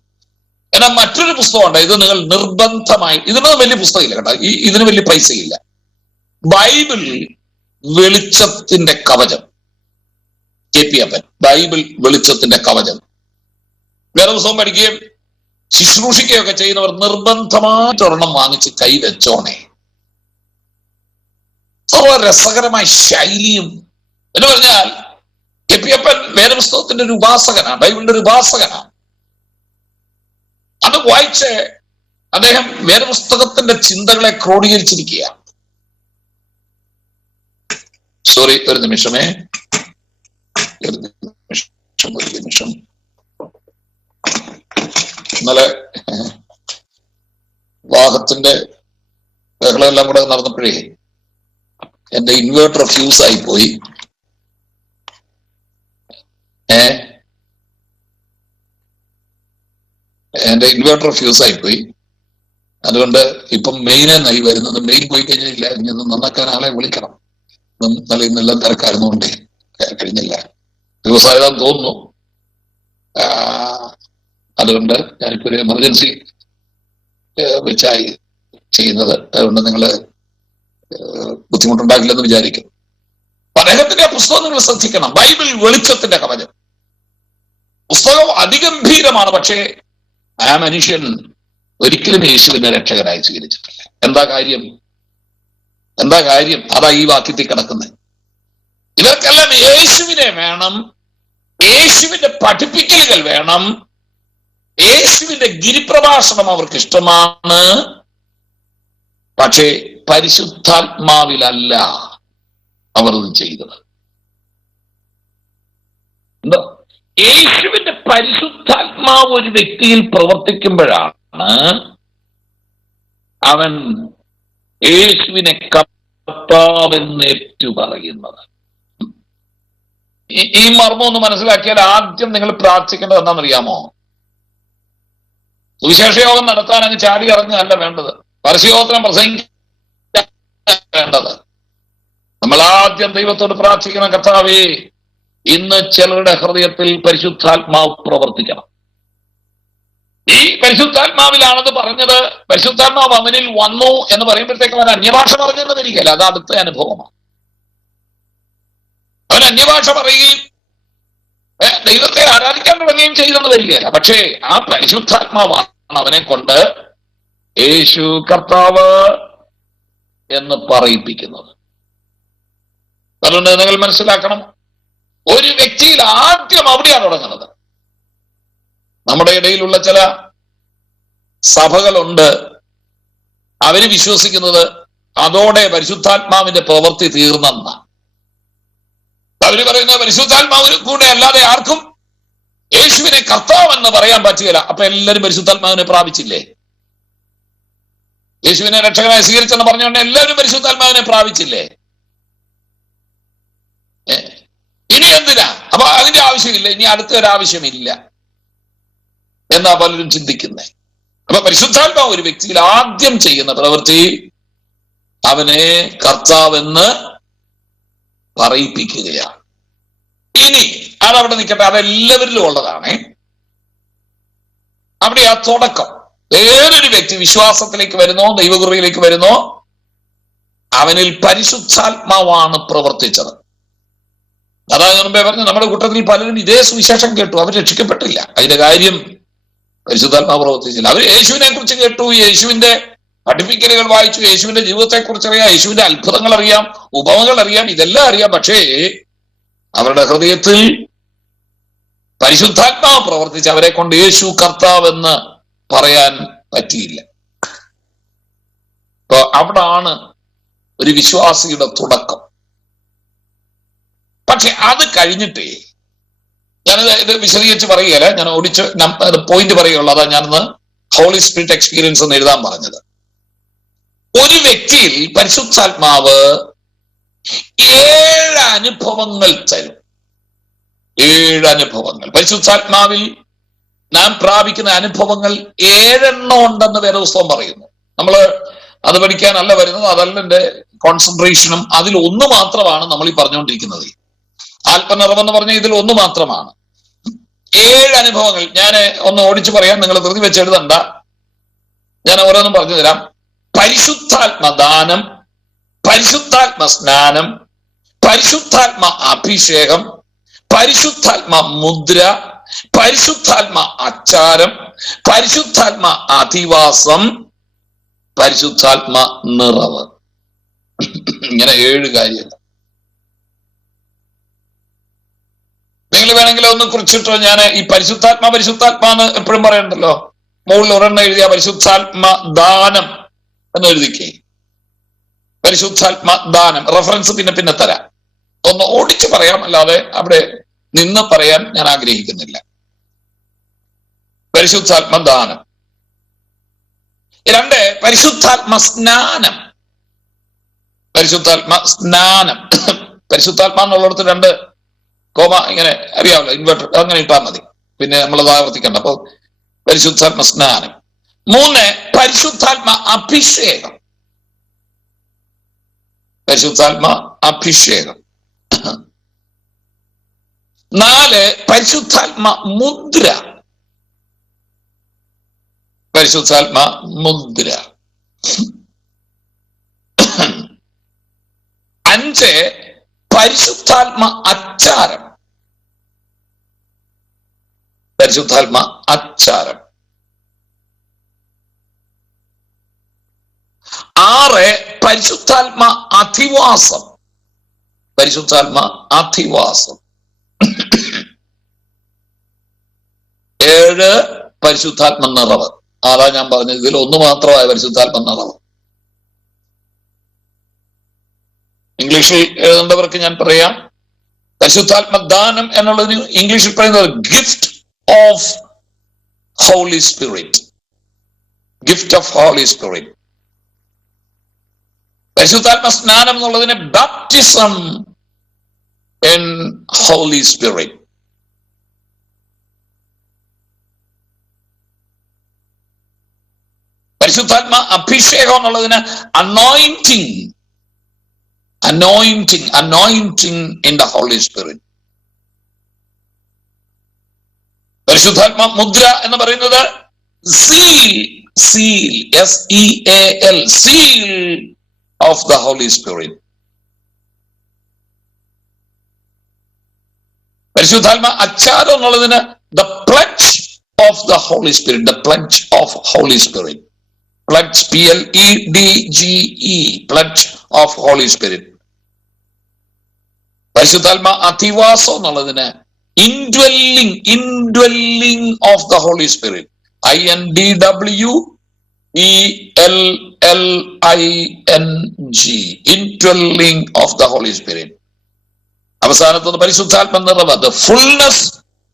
എന്നാൽ മറ്റൊരു പുസ്തകമുണ്ട്, ഇത് നിങ്ങൾ നിർബന്ധമായി, ഇതിന് വലിയ പുസ്തകമില്ല കേട്ടോ, ഇതിന് വലിയ പൈസയില്ല. ബൈബിൾ വെളിച്ചത്തിന്റെ കവചം, KP അപ്പൻ. ബൈബിൾ വെളിച്ചത്തിന്റെ കവചം. വേറെ പുസ്തകം പഠിക്കുകയും ശുശ്രൂഷിക്കുകയൊക്കെ ചെയ്യുന്നവർ നിർബന്ധമായിട്ട് ഒരെണ്ണം വാങ്ങിച്ച് കൈവച്ചോണേ. രസകരമായ ശൈലിയും എന്ന് പറഞ്ഞാൽ KP അപ്പൻ വേദപുസ്തകത്തിന്റെ ഒരു ഉപാസകനാണ്, ബൈബിളിന്റെ ഒരു ഉപാസകനാണ്. അത് വായിച്ച് അദ്ദേഹം വേദപുസ്തകത്തിന്റെ ചിന്തകളെ ക്രോഡീകരിച്ചിരിക്കുകയാണ്. സോറി, ഒരു നിമിഷം. ഇന്നലെ വിവാഹത്തിന്റെ ബഹളമെല്ലാം കൂടെ നടന്നപ്പോഴേ എന്റെ ഇൻവേർട്ടർ ഫ്യൂസ് ആയിപ്പോയി. എന്റെ ഇൻവേർട്ടർ ഫ്യൂസ് ആയിപ്പോയി. അതുകൊണ്ട് ഇപ്പം മെയിനായി വരുന്നത്, മെയിൻ പോയി കഴിഞ്ഞില്ല, ഇനി ഒന്ന് നന്നാക്കാൻ ആളെ വിളിക്കണം. ഇന്നെല്ലാം തിരക്കായിരുന്നുകൊണ്ടേ കഴിഞ്ഞില്ല, ദിവസമായതാന്ന് തോന്നുന്നു. അതുകൊണ്ട് ഞാനിപ്പോ ഒരു എമർജൻസി വെച്ചായി ചെയ്യുന്നത്. അതുകൊണ്ട് നിങ്ങൾ ബുദ്ധിമുട്ടുണ്ടാക്കില്ലെന്ന് വിചാരിക്കും. അദ്ദേഹത്തിന്റെ പുസ്തകം നിങ്ങൾ ശ്രദ്ധിക്കണം, ബൈബിൾ വെളിച്ചത്തിന്റെ കവചം. പുസ്തകം അതിഗംഭീരമാണ്, പക്ഷേ ആ മനുഷ്യൻ ഒരിക്കലും യേശുവിനെ രക്ഷകനായി സ്വീകരിച്ചിട്ടില്ല. എന്താ കാര്യം? അതാ ഈ വാക്യത്തിൽ കിടക്കുന്നത്. ഇവർക്കെല്ലാം യേശുവിനെ വേണം, യേശുവിന്റെ പഠിപ്പിക്കലുകൾ വേണം, യേശുവിന്റെ ഗിരിപ്രഭാഷണം അവർക്ക് ഇഷ്ടമാണ്. പക്ഷേ പരിശുദ്ധാത്മാവിലല്ല അവർ ഇത് ചെയ്തത്. എന്താ? യേശുവിന്റെ പരിശുദ്ധാത്മാവ് ഒരു വ്യക്തിയിൽ പ്രവർത്തിക്കുമ്പോഴാണ് അവൻ യേശുവിനെ കർത്താവെന്ന് ഏറ്റുപറയുന്നത്. ഈ മർമ്മം ഒന്ന് മനസ്സിലാക്കിയാൽ ആദ്യം നിങ്ങൾ പ്രാർത്ഥിക്കേണ്ടത് എന്താണെന്നറിയാമോ? സുവിശേഷ യോഗം നടത്താൻ അങ്ങ് ചാടി ഇറങ്ങുകയല്ല വേണ്ടത്, പരസ്യയോഗത്തിനും പ്രസംഗിക്കാൻ വേണ്ടത്. നമ്മൾ ആദ്യം ദൈവത്തോട് പ്രാർത്ഥിക്കണം, കർത്താവേ, ഇന്ന് ചിലരുടെ ഹൃദയത്തിൽ പരിശുദ്ധാത്മാവ് പ്രവർത്തിക്കണം. ഈ പരിശുദ്ധാത്മാവിലാണത് പറഞ്ഞത്. പരിശുദ്ധാത്മാവ് അവനിൽ വന്നു എന്ന് പറയുമ്പോഴത്തേക്കും അവൻ അന്യഭാഷ പറഞ്ഞെന്ന് വരികയില്ല, അത് അടുത്ത അനുഭവമാണ്. അവൻ അന്യഭാഷ പറയുകയും ദൈവത്തെ ആരാധിക്കാൻ തുടങ്ങുകയും ചെയ്തെന്ന് വരികയില്ല. പക്ഷേ ആ പരിശുദ്ധാത്മാവാണ് അവനെ കൊണ്ട് യേശു കർത്താവ് എന്ന് പറയിപ്പിക്കുന്നത്. അതുകൊണ്ട് നിങ്ങൾ മനസ്സിലാക്കണം, ഒരു വ്യക്തിയിൽ ആദ്യം അവിടെയാണ് തുടങ്ങുന്നത്. നമ്മുടെ ഇടയിലുള്ള ചില സഭകളുണ്ട്, അവര് വിശ്വസിക്കുന്നത് അതോടെ പരിശുദ്ധാത്മാവിന്റെ പ്രവൃത്തി തീർന്നെന്ന. അവര് പറയുന്നത് പരിശുദ്ധാത്മാവിന് കൂടെ അല്ലാതെ ആർക്കും യേശുവിനെ കർത്താവെന്ന് പറയാൻ പറ്റുകയില്ല. അപ്പൊ എല്ലാവരും പരിശുദ്ധാത്മാവിനെ പ്രാപിച്ചില്ലേ? യേശുവിനെ രക്ഷകനായി സ്വീകരിച്ചെന്ന് പറഞ്ഞുകൊണ്ട് എല്ലാവരും പരിശുദ്ധാത്മാവിനെ പ്രാപിച്ചില്ലേ? ഇനി എന്തിനാ? അപ്പൊ അതിന്റെ ആവശ്യമില്ല, ഇനി അടുത്തൊരാവശ്യമില്ല എന്നാ പലരും ചിന്തിക്കുന്നേ. അപ്പൊ പരിശുദ്ധാത്മാവ് ഒരു വ്യക്തിയിൽ ആദ്യം ചെയ്യുന്ന പ്രവൃത്തി അവനെ കർത്താവെന്ന് പറയിപ്പിക്കുകയാണ്. ഇനി അതവിടെ നിൽക്കട്ടെ, അതെല്ലാവരിലും ഉള്ളതാണ്. അവിടെ ആ തുടക്കം. വേറൊരു വ്യക്തി വിശ്വാസത്തിലേക്ക് വരുന്നോ, ദൈവകൃപയിലേക്ക് വരുന്നോ, അവനിൽ പരിശുദ്ധാത്മാവാണ് പ്രവർത്തിച്ചത്. അതാ ഞാൻ മുമ്പേ പറഞ്ഞു, നമ്മുടെ കൂട്ടത്തിൽ പലരും ഇതേ സുവിശേഷം കേട്ടു, അവർ രക്ഷിക്കപ്പെട്ടില്ല. അതിന്റെ കാര്യം പരിശുദ്ധാത്മാവ് പ്രവർത്തിച്ചില്ല. അവർ യേശുവിനെ കുറിച്ച് കേട്ടു, യേശുവിന്റെ പഠിപ്പിക്കലുകൾ വായിച്ചു, യേശുവിന്റെ ജീവിതത്തെ കുറിച്ച് അറിയാം, യേശുവിന്റെ അത്ഭുതങ്ങൾ അറിയാം, ഉപമകൾ അറിയാം, ഇതെല്ലാം അറിയാം. പക്ഷേ അവരുടെ ഹൃദയത്തിൽ പരിശുദ്ധാത്മാവ് പ്രവർത്തിച്ച് അവരെ കൊണ്ട് യേശു കർത്താവെന്ന് പറയാൻ പറ്റിയില്ല. അപ്പൊ അവിടാണ് ഒരു വിശ്വാസിയുടെ തുടക്കം. പക്ഷെ അത് കഴിഞ്ഞിട്ടേ, ഞാനത് ഇത് വിശദീകരിച്ച് പറയുകയല്ല, ഞാൻ ഓടിച്ച് പോയിന്റ് പറയുകയുള്ളൂ. അതാ ഞാനൊന്ന് ഹോളി സ്പിരിറ്റ് എക്സ്പീരിയൻസ് എന്ന് എഴുതാൻ പറഞ്ഞത്. ഒരു വ്യക്തിയിൽ പരിശുദ്ധാത്മാവ് 7 അനുഭവങ്ങൾ തരും. 7 അനുഭവങ്ങൾ. പരിശുദ്ധാത്മാവിൽ നാം പ്രാപിക്കുന്ന അനുഭവങ്ങൾ 7 ഉണ്ടെന്ന് വേദപുസ്തകം പറയുന്നു. നമ്മൾ അത് പഠിക്കാനല്ല വരുന്നത്, അതല്ല എന്റെ കോൺസെൻട്രേഷനും. അതിൽ ഒന്ന് മാത്രമാണ് നമ്മൾ ഈ പറഞ്ഞുകൊണ്ടിരിക്കുന്നത്. ആത്മനിറവെന്ന് പറഞ്ഞ ഇതിൽ ഒന്ന് മാത്രമാണ്. 7 അനുഭവങ്ങൾ ഞാൻ ഒന്ന് ഓടിച്ചു പറയാം, നിങ്ങൾ ധൃതി വെച്ച് എഴുതണ്ട, ഞാൻ ഓരോന്നും പറഞ്ഞു തരാം. പരിശുദ്ധാത്മദാനം, പരിശുദ്ധാത്മ സ്നാനം, പരിശുദ്ധാത്മ അഭിഷേകം, പരിശുദ്ധാത്മ മുദ്ര, പരിശുദ്ധാത്മ അച്ചാരം, പരിശുദ്ധാത്മ അധിവാസം, പരിശുദ്ധാത്മ നിറവ്. ഇങ്ങനെ 7 കാര്യങ്ങൾ. നിങ്ങൾ വേണമെങ്കിൽ ഒന്ന് കുറിച്ചിട്ടോ. ഞാൻ ഈ പരിശുദ്ധാത്മ എന്ന് എപ്പോഴും പറയണ്ടല്ലോ. മുകളിൽ ഒരെണ്ണം എഴുതിയ പരിശുദ്ധാത്മ ദാനം എന്ന് എഴുതിക്കേ. പരിശുദ്ധാത്മ ദാനം റെഫറൻസ് പിന്നെ തരാം. ഒന്ന് ഓടിച്ചു പറയാം, അല്ലാതെ അവിടെ നിന്ന് പറയാൻ ഞാൻ ആഗ്രഹിക്കുന്നില്ല. പരിശുദ്ധാത്മ ദാനം. 2 പരിശുദ്ധാത്മ സ്നാനം. പരിശുദ്ധാത്മ സ്നാനം. പരിശുദ്ധാത്മ എന്നുള്ളിടത്ത് 2 കോമ ഇങ്ങനെ അറിയാമല്ലോ, ഇൻവെർട്ടർ അങ്ങനെ ഇട്ടാൽ മതി, പിന്നെ നമ്മളത് ആവർത്തിക്കണ്ട. അപ്പൊ പരിശുദ്ധാത്മ സ്നാനം. 3 പരിശുദ്ധാത്മ അഭിഷേകം. പരിശുദ്ധാത്മ അഭിഷേകം. 4 പരിശുദ്ധാത്മ മുദ്ര. പരിശുദ്ധാത്മ മുദ്ര. 5 പരിശുദ്ധാത്മ അച്ചാരം. പരിശുദ്ധാത്മ അച്ചാരം. 6 പരിശുദ്ധാത്മ അധിവാസം. പരിശുദ്ധാത്മ അധിവാസം. 7 പരിശുദ്ധാത്മ നിറവ്. അതാ ഞാൻ പറഞ്ഞത്, ഇതിൽ ഒന്ന് മാത്രമായ പരിശുദ്ധാത്മ നിറവ്. ഇംഗ്ലീഷിൽ എഴുതേണ്ടവർക്ക് ഞാൻ പറയാം, പരിശുദ്ധാത്മ ദാനം എന്നുള്ളതിന് ഇംഗ്ലീഷിൽ പറയുന്നത് gift of holy spirit. Gift of holy spirit. പരിശുദ്ധാത്മ സ്നാനം എന്നുള്ളതിന് ബാപ്റ്റിസം ഇൻ ഹോളി സ്പിരിറ്റ്. പരിശുദ്ധാത്മ അഭിഷേകം എന്നുള്ളതിന് anointing. Anointing in the Holy Spirit. പരിശുദ്ധാത്മ മുദ്ര എന്ന് പറയുന്നത് seal, SEAL, seal of the Holy Spirit. പരിശുദ്ധാത്മ അച്ചാരം എന്നുള്ളതിന് the pledge of the Holy Spirit, the pledge of Holy Spirit. Pledge, PLEDGE, pledge of Holy Spirit. പരിശുദ്ധാത്മ അധിവാസം എന്നുള്ളതിന് indwelling of the Holy Spirit. INDWELLING, indwelling of the Holy Spirit. അവസാനത്തത് പരിശുദ്ധാത്മ നിറവ്, the fullness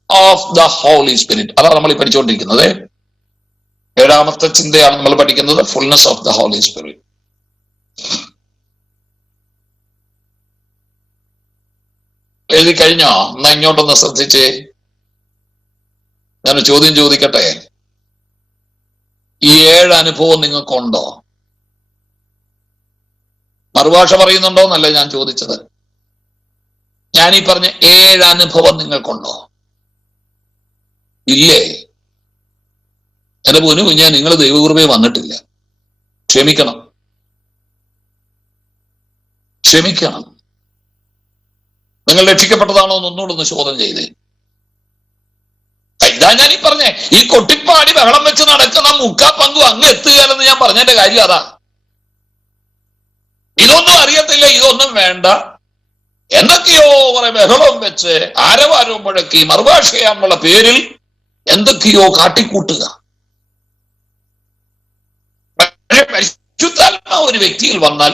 of the Holy Spirit. അതാണ് നമ്മൾ ഈ പഠിച്ചുകൊണ്ടിരിക്കുന്നത്. 7ാമത്തെ ചിന്തയാണ് നമ്മൾ പഠിക്കുന്നത്, fullness of the Holy Spirit. എഴുതി കഴിഞ്ഞോ? എന്നാ ഇങ്ങോട്ടൊന്ന് ശ്രദ്ധിച്ചേ. ഞാൻ ചോദ്യം ചോദിക്കട്ടെ. ഈ 7 അനുഭവം നിങ്ങൾക്കുണ്ടോ? മറുഭാഷ പറയുന്നുണ്ടോ എന്നല്ല ഞാൻ ചോദിച്ചത്. ഞാൻ ഈ പറഞ്ഞ 7 അനുഭവം നിങ്ങൾക്കുണ്ടോ? ഇല്ലേ? എന്റെ പൊന്നു കുഞ്ഞാ, നിങ്ങൾ ദൈവകൃപയെ വന്നിട്ടില്ല. ക്ഷമിക്കണം. നിങ്ങൾ രക്ഷിക്കപ്പെട്ടതാണോ എന്ന് ഒന്നുകൂടെ ശോധന ചെയ്തേ. ഇതാ ഞാൻ ഈ പറഞ്ഞേ, ഈ കൊട്ടിപ്പാടി ബഹളം വെച്ച് നടക്കുന്ന മുക്കാ പങ്കും അങ്ങ് എത്തുകയെന്ന് ഞാൻ പറഞ്ഞതിന്റെ കാര്യം അതാ. ഇതൊന്നും അറിയത്തില്ല, ഇതൊന്നും വേണ്ട, എന്തൊക്കെയോ കുറെ ബഹളം വെച്ച് ആരവാരവും മുഴക്കി മറുഭാഷയാന്നുള്ള പേരിൽ എന്തൊക്കെയോ കാട്ടിക്കൂട്ടുക. പരിശുദ്ധാത്മാ ഒരു വ്യക്തിയിൽ വന്നാൽ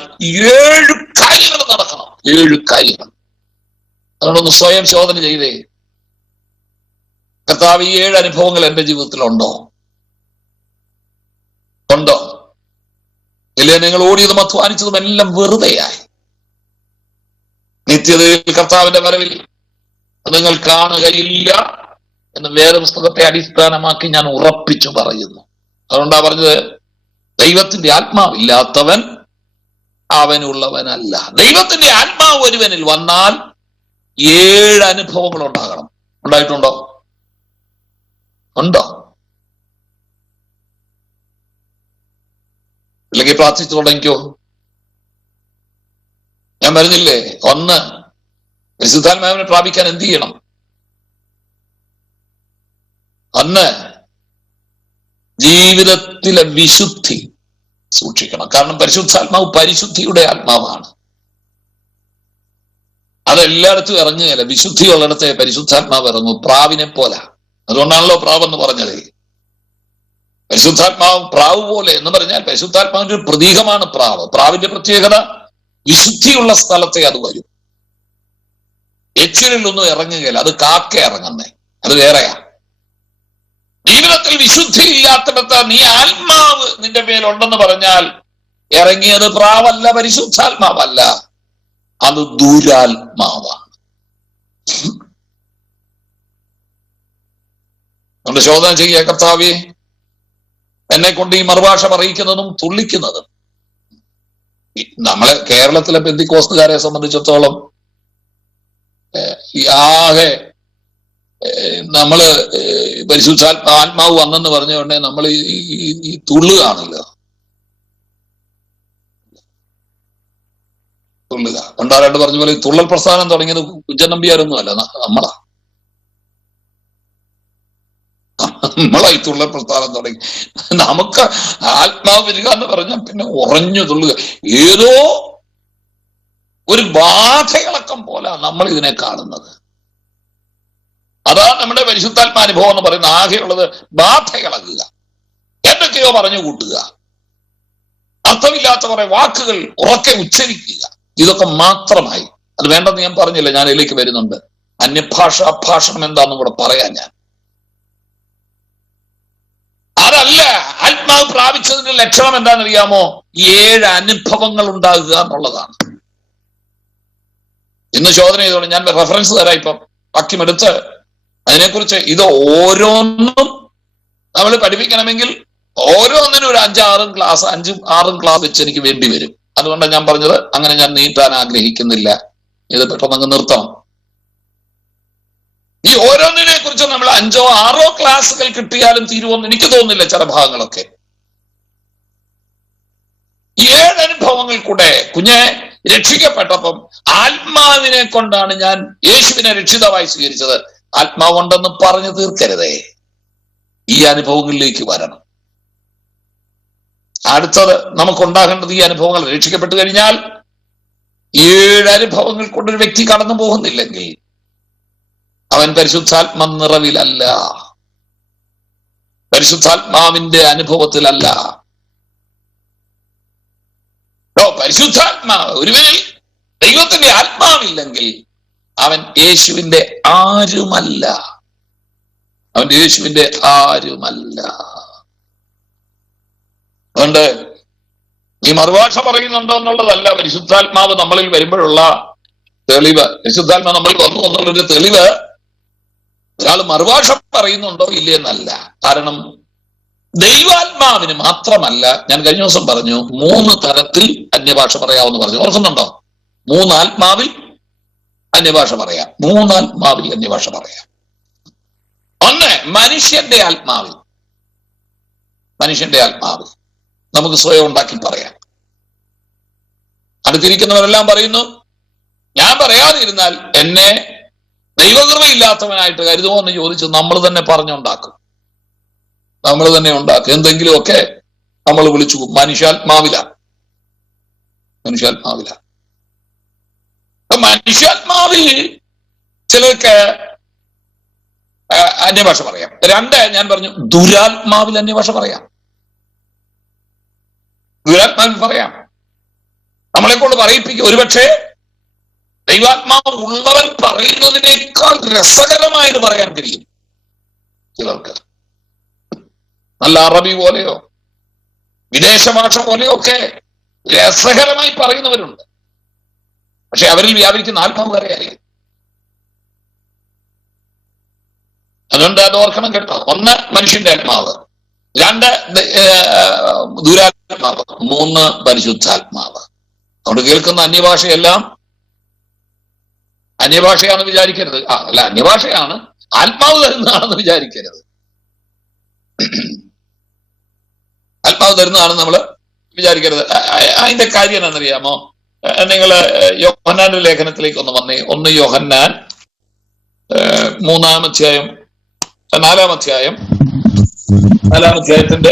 7 കാര്യങ്ങൾ നടക്കണം. 7 കാര്യങ്ങൾ. അതുകൊണ്ടൊന്ന് സ്വയം ശോധന ചെയ്തേ. കർത്താവ്, ഈ 7 അനുഭവങ്ങൾ എന്റെ ജീവിതത്തിലുണ്ടോ? ഇല്ലേ? നിങ്ങൾ ഓടിയതും അധ്വാനിച്ചതും എല്ലാം വെറുതെയായി. നിത്യതയിൽ കർത്താവിന്റെ വരവിൽ നിങ്ങൾ കാണുകയില്ല എന്ന് വേദപുസ്തകത്തെ അടിസ്ഥാനമാക്കി ഞാൻ ഉറപ്പിച്ചു പറയുന്നു. അതുകൊണ്ടാ പറഞ്ഞത്, ദൈവത്തിന്റെ ആത്മാവില്ലാത്തവൻ അവനുള്ളവനല്ല. ദൈവത്തിന്റെ ആത്മാവ് ഒരുവനിൽ വന്നാൽ 7 അനുഭവങ്ങൾ ഉണ്ടാകണം. ഉണ്ടായിട്ടുണ്ടോ? ഉണ്ടോ? അല്ലെങ്കിൽ പ്രാർത്ഥിച്ചു തുടങ്ങിക്കോ. ഞാൻ പറഞ്ഞില്ലേ, 1, പരിശുദ്ധാത്മാവിനെ പ്രാപിക്കാൻ എന്ത് ചെയ്യണം? 1, ജീവിതത്തിലെ വിശുദ്ധി സൂക്ഷിക്കണം. കാരണം പരിശുദ്ധാത്മാവ് പരിശുദ്ധിയുടെ ആത്മാവാണ്. അതെല്ലായിടത്തും ഇറങ്ങുകയല്ല. വിശുദ്ധി ഉള്ളിടത്തെ പരിശുദ്ധാത്മാവ് ഇറങ്ങും, പ്രാവിനെ പോലെ. അതുകൊണ്ടാണല്ലോ പ്രാവെന്ന് പറഞ്ഞത്. പരിശുദ്ധാത്മാവ് പ്രാവ് പോലെ എന്ന് പറഞ്ഞാൽ പരിശുദ്ധാത്മാവിന്റെ ഒരു പ്രതീകമാണ് പ്രാവ്. പ്രാവിന്റെ പ്രത്യേകത, വിശുദ്ധിയുള്ള സ്ഥലത്തെ അത് വരും. എച്ചിലൊന്നും ഇറങ്ങുകയില്ല, അത് കാക്ക ഇറങ്ങുന്നേ, അത് വേറെയാ. ജീവിതത്തിൽ വിശുദ്ധി ഇല്ലാത്തിടത്ത് നീ ആത്മാവ് നിന്റെ മേലുണ്ടെന്ന് പറഞ്ഞാൽ ഇറങ്ങിയത് പ്രാവല്ല, പരിശുദ്ധാത്മാവല്ല, അത് ദുരാത്മാവാണ്. അതുകൊണ്ട് ശോധന ചെയ്യുക, കർത്താവേ, എന്നെ കൊണ്ട് ഈ മറുഭാഷ പറയിക്കുന്നതും തുള്ളിക്കുന്നതും. നമ്മളെ കേരളത്തിലെ പെന്തിക്കോസ്തുകാരെ സംബന്ധിച്ചിടത്തോളം ആകെ നമ്മള് ആത്മാവ് വന്നെന്ന് പറഞ്ഞുകൊണ്ടേ നമ്മൾ ഈ തുള്ളുകയാണല്ലോ. തുള്ളുക. പണ്ടാരായിട്ട് പറഞ്ഞ പോലെ തുള്ളൽ പ്രസ്ഥാനം തുടങ്ങിയത് കുഞ്ചൻ നമ്പ്യാരൊന്നും അല്ല, നമ്മളാ ഈ തുള്ളൽ പ്രസ്ഥാനം തുടങ്ങി. നമുക്ക് ആത്മാവ് വരിക എന്ന് പറഞ്ഞാൽ പിന്നെ ഉറഞ്ഞു തുള്ളുക. ഏതോ ഒരു ബാധയിളക്കം പോലെ നമ്മൾ ഇതിനെ കാണുന്നത്. അതാണ് നമ്മുടെ പരിശുദ്ധാത്മാനുഭവം എന്ന് പറയുന്നത്. ആകെയുള്ളത് ബാധയിളകുക, എന്തൊക്കെയോ പറഞ്ഞു കൂട്ടുക, അർത്ഥമില്ലാത്ത കുറെ വാക്കുകൾ ഉറക്കെ ഉച്ചരിക്കുക, ഇതൊക്കെ മാത്രമായി. അത് വേണ്ടെന്ന് ഞാൻ പറഞ്ഞില്ല, ഞാൻ ഇതിലേക്ക് വരുന്നുണ്ട്. അന്യഭാഷാ ഭാഷണം എന്താണെന്നും കൂടെ പറയാൻ ഞാൻ. അതല്ല ആത്മാവ് പ്രാപിച്ചതിന്റെ ലക്ഷണം എന്താണെന്നറിയാമോ? 7 അനുഭവങ്ങൾ ഉണ്ടാകുക എന്നുള്ളതാണ്. ഇന്ന് ശോധന ചെയ്തോളൂ, ഞാൻ റെഫറൻസ് തരാം. ഇപ്പം വാക്യമെടുത്ത് അതിനെക്കുറിച്ച് ഇത് ഓരോന്നും നമ്മൾ പഠിപ്പിക്കണമെങ്കിൽ ഓരോന്നിനും ഒരു 5-6 ക്ലാസ് വെച്ച് എനിക്ക് വേണ്ടി വരും. അതുകൊണ്ടാണ് ഞാൻ പറഞ്ഞത്, അങ്ങനെ ഞാൻ നീട്ടാൻ ആഗ്രഹിക്കുന്നില്ല. ഇത് പെട്ടെന്ന് നിർത്തണം. ഈ ഓരോന്നിനെ കുറിച്ച് നമ്മൾ 5-6 ക്ലാസ്സുകൾ കിട്ടിയാലും തീരുമെന്ന് എനിക്ക് തോന്നുന്നില്ല. ചില ഭാഗങ്ങളൊക്കെ 7 അനുഭവങ്ങൾ കൂടെ കുഞ്ഞെ രക്ഷിക്കപ്പെട്ടപ്പം ആത്മാവിനെ കൊണ്ടാണ് ഞാൻ യേശുവിനെ രക്ഷിതമായി സ്വീകരിച്ചത്. ആത്മാവുണ്ടെന്ന് പറഞ്ഞു തീർക്കരുതേ, ഈ അനുഭവങ്ങളിലേക്ക് വരണം. അടുത്തത് നമുക്കുണ്ടാകേണ്ടത് ഈ അനുഭവങ്ങൾ രക്ഷിക്കപ്പെട്ടു കഴിഞ്ഞാൽ 7 അനുഭവങ്ങൾ കൊണ്ടൊരു വ്യക്തി കടന്നു പോകുന്നില്ലെങ്കിൽ അവൻ പരിശുദ്ധാത്മ നിറവിലല്ല, പരിശുദ്ധാത്മാവിന്റെ അനുഭവത്തിലല്ല. പരിശുദ്ധാത്മാവ് ഒരുവനിൽ ദൈവത്തിന്റെ ആത്മാവില്ലെങ്കിൽ അവൻ യേശുവിന്റെ ആരുമല്ല. അവൻ യേശുവിന്റെ ആരുമല്ല. അതുകൊണ്ട് ഈ മറുഭാഷ പറയുന്നുണ്ടോ എന്നുള്ളതല്ല പരിശുദ്ധാത്മാവ് നമ്മളിൽ വരുമ്പോഴുള്ള തെളിവ്. പരിശുദ്ധാത്മാവ് നമ്മളിൽ വന്നു എന്നുള്ളൊരു തെളിവ് ഒരാൾ മറുഭാഷ പറയുന്നുണ്ടോ ഇല്ലെന്നല്ല. കാരണം ദൈവാത്മാവിന് മാത്രമല്ല, ഞാൻ കഴിഞ്ഞ ദിവസം പറഞ്ഞു 3 തരത്തിൽ അന്യഭാഷ പറയാമെന്ന് പറഞ്ഞു. ഓർക്കുന്നുണ്ടോ? 3 ആത്മാവിൽ അന്യഭാഷ പറയാം. 3 ആത്മാവിൽ അന്യഭാഷ പറയാം. 1, മനുഷ്യന്റെ ആത്മാവിൽ നമുക്ക് സ്വയം ഉണ്ടാക്കി പറയാം. അടുത്തിരിക്കുന്നവരെല്ലാം പറയുന്നു, ഞാൻ പറയാതിരുന്നാൽ എന്നെ ദൈവകൃപയില്ലാത്തവനായിട്ട് കരുതുമോ എന്ന് ചോദിച്ച് നമ്മൾ തന്നെ പറഞ്ഞുണ്ടാക്കും. എന്തെങ്കിലുമൊക്കെ നമ്മൾ വിളിച്ചു. മനുഷ്യാത്മാവില മനുഷ്യാത്മാവിൽ ചിലർക്ക് അന്യഭാഷ പറയാം. 2, ഞാൻ പറഞ്ഞു ദുരാത്മാവിൽ അന്യഭാഷ പറയാം. നമ്മളെ കൊണ്ട് പറയിപ്പിക്കും. ഒരുപക്ഷെ ദൈവാത്മാവ് ഉള്ളവൻ പറയുന്നതിനേക്കാൾ രസകരമായത് പറയാൻ കഴിയും ചിലർക്ക്. നല്ല അറബി പോലെയോ വിദേശ ഭാഷ പോലെയോ ഒക്കെ രസകരമായി പറയുന്നവരുണ്ട്. പക്ഷെ അവരിൽ വ്യാപരിക്കുന്ന ആത്മാവ് വേറെ ആയിരിക്കും. അതുകൊണ്ട് അത് ഓർക്കണം കേട്ടോ. ഒന്ന് മനുഷ്യന്റെ ആത്മാവ്, രണ്ട് ദുരാത്മാവ്, മൂന്ന് പരിശുദ്ധാത്മാവ്. അതുകൊണ്ട് കേൾക്കുന്ന അന്യഭാഷയെല്ലാം അന്യഭാഷയാണെന്ന് വിചാരിക്കരുത്. അല്ല, അന്യഭാഷയാണ്, ആത്മാവ് തരുന്നതാണെന്ന് വിചാരിക്കരുത്. ആത്മാവ് തരുന്നതാണെന്ന് നമ്മൾ വിചാരിക്കരുത്. അതിന്റെ കാര്യം എന്താണെന്നറിയാമോ? നിങ്ങൾ യോഹന്നാന്റെ ലേഖനത്തിലേക്ക് ഒന്ന് വന്നേ. 1 യോഹന്നാൻ 4 അധ്യായത്തിന്റെ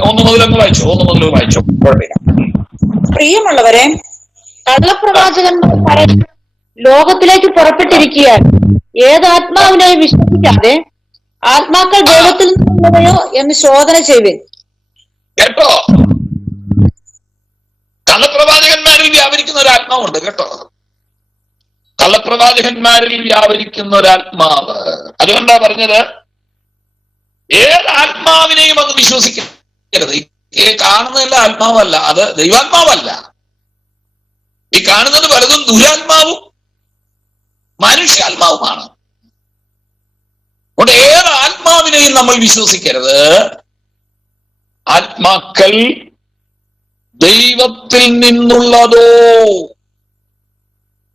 1 മുതൽ വായിച്ചോ. പ്രിയമുള്ളവരെ, കള്ളപ്രവാചകന്മാർ പറയും ലോകത്തിലേക്ക് പുറപ്പെട്ടിരിക്കുകയാൽ ഏതാത്മാവിനെയും വിശ്വസിക്കാതെ ആത്മാക്കൾ ദൈവത്തിൽ നിന്നുള്ളവയോ എന്ന് ശോധന ചെയ്യുവിൻ. കേട്ടോ, കള്ളപ്രവാചകന്മാരിൽ വ്യാപരിക്കുന്ന ഒരു ആത്മാവുണ്ട് കേട്ടോ. കള്ളപ്രവാചകന്മാരിൽ വ്യാപരിക്കുന്ന ഒരു ആത്മാവ്. അതുകൊണ്ടാ പറഞ്ഞത് ഏത് ആത്മാവിനെയും അങ്ങ് വിശ്വസിക്കരുത്. ഈ കാണുന്നതല്ല ആത്മാവല്ല, അത് ദൈവാത്മാവല്ല. ഈ കാണുന്നത് പലതും ദുരാത്മാവും മനുഷ്യാത്മാവുമാണ്. അതുകൊണ്ട് ഏത് ആത്മാവിനെയും നമ്മൾ വിശ്വസിക്കരുത്. ആത്മാക്കൾ ദൈവത്തിൽ നിന്നുള്ളതോ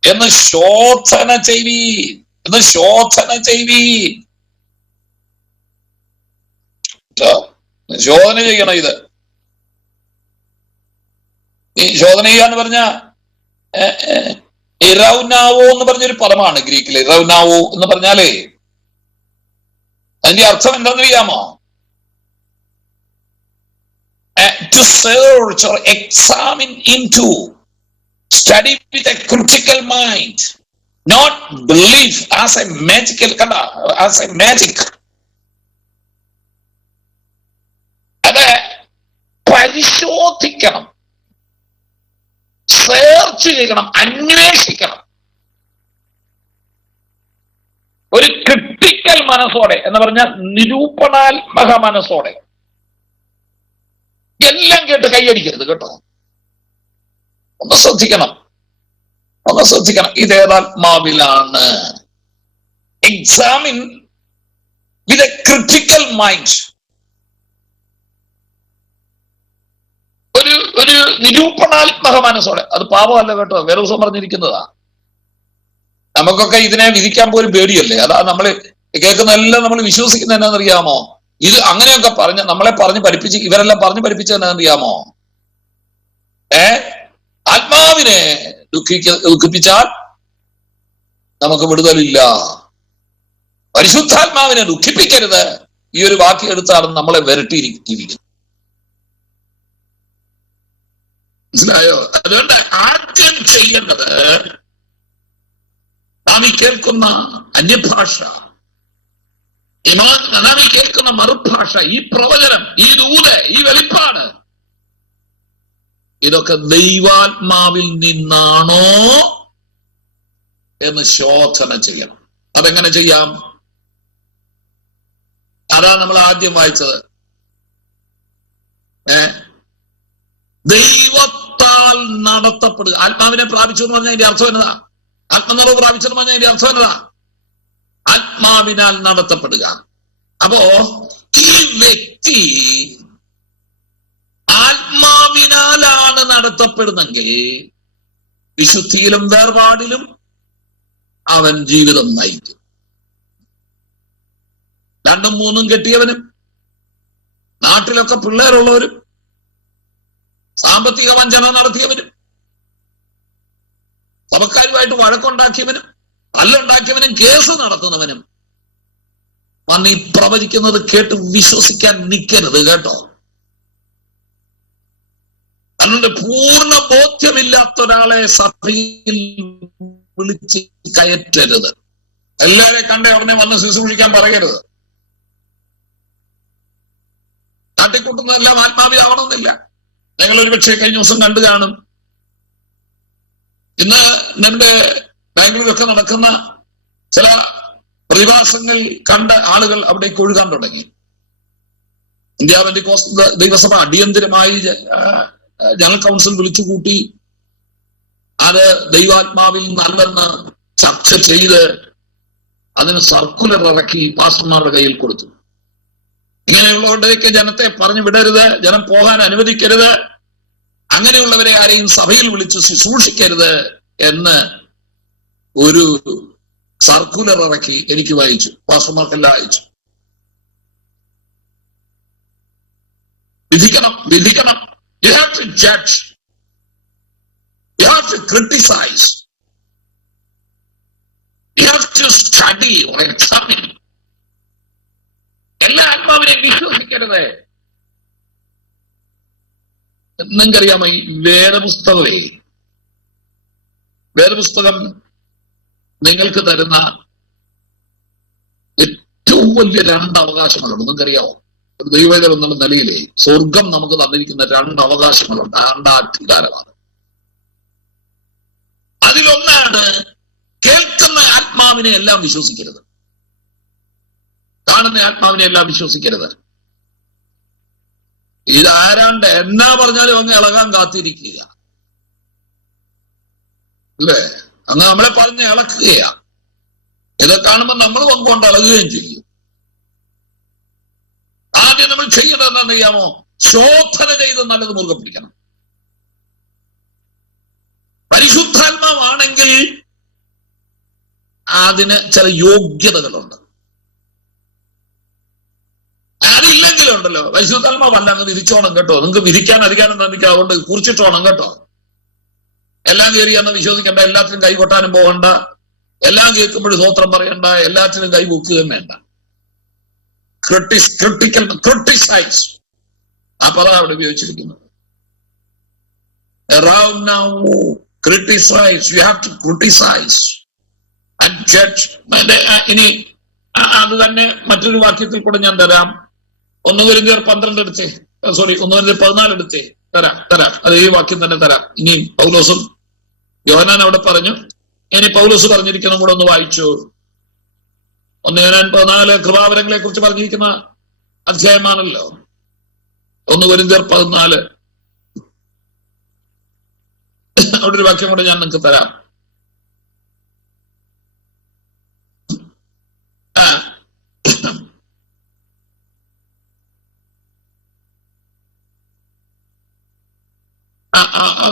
എന്ന് ശോധന ചെയ്യുവീൻ. ശോധന ചെയ്യണം. ഇത് ഈ ശോധന ചെയ്യാന്ന് പറഞ്ഞ ഇറൗനാവോ എന്ന് പറഞ്ഞൊരു പദമാണ് ഗ്രീക്കിൽ. ഇറൗനാവോ എന്ന് പറഞ്ഞാലേ അതിന്റെ അർത്ഥം എന്താണെന്നറിയാമോ? To search or examine into, study with a critical mind, not believe as a magic. അത് പരിശോധിക്കണം, സെർച്ച് ചെയ്യണം, അന്വേഷിക്കണം. ഒരു ക്രിട്ടിക്കൽ മനസ്സോടെ എന്ന് പറഞ്ഞാൽ നിരൂപണാത്മക മനസ്സോടെ. എല്ലാം കേട്ട് കൈയടിക്കരുത് കേട്ടോ. ഒന്ന് ശ്രദ്ധിക്കണം. ഇതേതാത്മാവിലാണ്. Examine with a critical mind. ഒരു നിരൂപണാത്മക മനസ്സോടെ. അത് പാപമല്ല കേട്ടോ, വേറെ ദിവസം പറഞ്ഞിരിക്കുന്നതാ. നമുക്കൊക്കെ ഇതിനെ വിധിക്കാൻ പോലും പേടിയല്ലേ. അതാ നമ്മൾ കേൾക്കുന്നതെല്ലാം നമ്മൾ വിശ്വസിക്കുന്ന എന്നാന്നറിയാമോ? ഇത് അങ്ങനെയൊക്കെ നമ്മളെ പറഞ്ഞ് പഠിപ്പിച്ച്, ഇവരെല്ലാം പറഞ്ഞ് പഠിപ്പിച്ചത് എന്നാന്നറിയാമോ? ആത്മാവിനെ ദുഃഖിപ്പിച്ചാൽ നമുക്ക് വിടുതലില്ല. പരിശുദ്ധാത്മാവിനെ ദുഃഖിപ്പിക്കരുത്. ഈ ഒരു വാക്യം എടുത്താണ് നമ്മളെ വിരട്ടിയിരിക്കുന്നത്. മനസ്സിലായോ? അതുകൊണ്ട് ആദ്യം ചെയ്യേണ്ടത് നാം ഈ കേൾക്കുന്ന അന്യഭാഷ, നാം ഈ കേൾക്കുന്ന മറുഭാഷ, ഈ പ്രവചനം, ഈ ദൂത്, ഈ വെളിപ്പാട്, ഇതൊക്കെ ദൈവാത്മാവിൽ നിന്നാണോ എന്ന് ശോധന ചെയ്യണം. അതെങ്ങനെ ചെയ്യാം? അതാണ് നമ്മൾ ആദ്യം വായിച്ചത്. ദൈവത്താൽ നടത്തപ്പെടുക. ആത്മാവിനെ പ്രാപിച്ചു എന്ന് പറഞ്ഞാൽ അതിന്റെ അർത്ഥം എന്നതാ? ആത്മനിറവ് പ്രാപിച്ചെന്ന് പറഞ്ഞാൽ അതിന്റെ അർത്ഥം എന്നതാ? ആത്മാവിനാൽ നടത്തപ്പെടുക. അപ്പോ ഈ വ്യക്തി ആത്മാവിനാലാണ് നടത്തപ്പെടുന്നെങ്കിൽ വിശുദ്ധിയിലും വേർപാടിലും അവൻ ജീവിതം നയിക്കും. 2ഉം 3ഉം കെട്ടിയവനും നാട്ടിലൊക്കെ പിള്ളേരുള്ളവരും സാമ്പത്തിക വഞ്ചന നടത്തിയവനും സഭക്കാരുമായിട്ട് വഴക്കുണ്ടാക്കിയവനും തല്ലുണ്ടാക്കിയവനും കേസ് നടത്തുന്നവനും വന്ന് ഈ പ്രവചിക്കുന്നത് കേട്ട് വിശ്വസിക്കാൻ നിൽക്കരുത് കേട്ടോ. അതുകൊണ്ട് പൂർണ്ണ ബോധ്യമില്ലാത്ത ഒരാളെ സഭയിൽ വിളിച്ച് കയറ്റരുത്. എല്ലാവരെയും കണ്ട ഉടനെ വന്ന് ശുശ്രൂഷിക്കാൻ പറയരുത്. കാട്ടിക്കൂട്ടുന്നതെല്ലാം ആത്മാവിലാവണമെന്നില്ല. ഞങ്ങൾ ഒരുപക്ഷെ കഴിഞ്ഞ ദിവസം കണ്ടു കാണും. ഇന്ന് നമ്മുടെ ബാംഗ്ലൂരൊക്കെ നടക്കുന്ന ചില പ്രതിഭാസങ്ങൾ കണ്ട ആളുകൾ അവിടേക്ക് ഒഴുകാൻ തുടങ്ങി. ഇന്ത്യ പെന്തിക്കോസ്ത് ദൈവസഭ അടിയന്തരമായി ജനറൽ കൗൺസിൽ വിളിച്ചുകൂട്ടി അത് ദൈവാത്മാവിൽ നല്ലെന്ന് ചർച്ച ചെയ്ത് അതിന് സർക്കുലർ ഇറക്കി പാസ്റ്റർമാരുടെ കയ്യിൽ കൊടുത്തു. ഇങ്ങനെയുള്ളവരുടെയൊക്കെ ജനത്തെ പറഞ്ഞു വിടരുത്, ജനം പോകാൻ അനുവദിക്കരുത്, അങ്ങനെയുള്ളവരെ ആരെയും സഭയിൽ വിളിച്ച് ശുശ്രൂഷിക്കരുത് എന്ന് ഒരു സർക്കുലർ ഇറക്കി എനിക്ക് വായിച്ചു, പാസ്റ്റർമാർക്കെല്ലാം അയച്ചു. വിധിക്കണം, വിധിക്കണം. You have to judge. You have to criticize. You have to study or examine. എല്ലാ ആത്മാവിനെയും വിശ്വസിക്കരുത്. നിങ്ങൾക്കറിയാമോ ഈ വേദപുസ്തകം നിങ്ങൾക്ക് തരുന്ന ഏറ്റവും വലിയ 2 അവകാശങ്ങളുണ്ട്. നിങ്ങൾക്കറിയാമോ? ദൈവവേദം എന്നുള്ള നിലയിലെ സ്വർഗം നമുക്ക് തന്നിരിക്കുന്ന 2 അവകാശങ്ങളുണ്ട്, 2 അധികാരമാണ്. അതിലൊന്നാണ് കേൾക്കുന്ന ആത്മാവിനെ എല്ലാം വിശ്വസിക്കരുത്, കാണുന്ന ആത്മാവിനെ എല്ലാം വിശ്വസിക്കരുത്. ഇതാരാണ്ട് എന്നാ പറഞ്ഞാലും അങ്ങ് ഇളകാൻ കാത്തിരിക്കുക അല്ലേ? അങ്ങ് നമ്മളെ പറഞ്ഞ് ഇളക്കുകയാ. ഇതൊക്കെ കാണുമ്പോൾ നമ്മൾ പങ്കുകൊണ്ട് ഇളകുകയും ചെയ്യും. ആദ്യം നമ്മൾ ചെയ്യേണ്ടത് അറിയാമോ? ശോധന ചെയ്ത് നല്ലത് മുറുകെ പിടിക്കണം. പരിശുദ്ധാത്മാവാണെങ്കിൽ അതിന് ചില യോഗ്യതകളുണ്ട്. അതില്ലെങ്കിലുണ്ടല്ലോ, പരിശുദ്ധാത്മാവല്ല അങ്ങ് വിധിച്ചോണം കേട്ടോ. നിങ്ങൾക്ക് വിധിക്കാൻ അധികാരം തന്നിക്കുക, അതുകൊണ്ട് കുറിച്ചിട്ടോണം കേട്ടോ. എല്ലാം കയറിയാന്ന് വിശ്വസിക്കണ്ട, എല്ലാത്തിനും കൈ കൊട്ടാനും പോകണ്ട, എല്ലാം കേൾക്കുമ്പോഴും സ്വോത്രം പറയണ്ട, എല്ലാത്തിനും കൈ പൊക്കുകയും വേണ്ട. ക്രിട്ടിസൈസ് ആ പദം അവിടെ ഉപയോഗിച്ചിരിക്കുന്നത്. Around now, criticize. You have to criticize and judge. ഇനി അത് തന്നെ മറ്റൊരു വാക്യത്തിൽ കൂടെ ഞാൻ തരാം. 1 Corinthians 12 എടുത്തേ, 1 Corinthians 14 എടുത്തേ, തരാം. അത് ഈ വാക്യം തന്നെ തരാം. ഇനി പൗലോസും യോഹന്നാൻ അവിടെ പറഞ്ഞു, ഇനി പൗലോസ് പറഞ്ഞിരിക്കുന്ന കൂടെ ഒന്ന് വായിച്ചു. 1 Corinthians 14 കൃപാവരങ്ങളെ കുറിച്ച് പറഞ്ഞിരിക്കുന്ന അധ്യായമാണല്ലോ. 1 Corinthians 14 അവിടെ ഒരു വാക്യം കൂടെ ഞാൻ നിങ്ങൾക്ക് തരാം.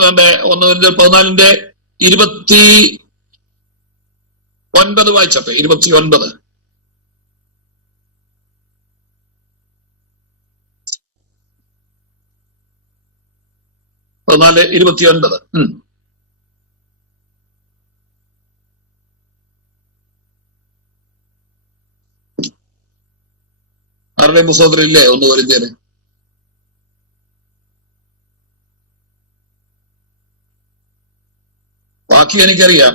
അതെ, 1 Corinthians 14 29 വായിച്ചപ്പോ 29. ആരുടെയും പുസ്തകത്തിലില്ലേ 1 Corinthians? ബാക്കി എനിക്കറിയാം,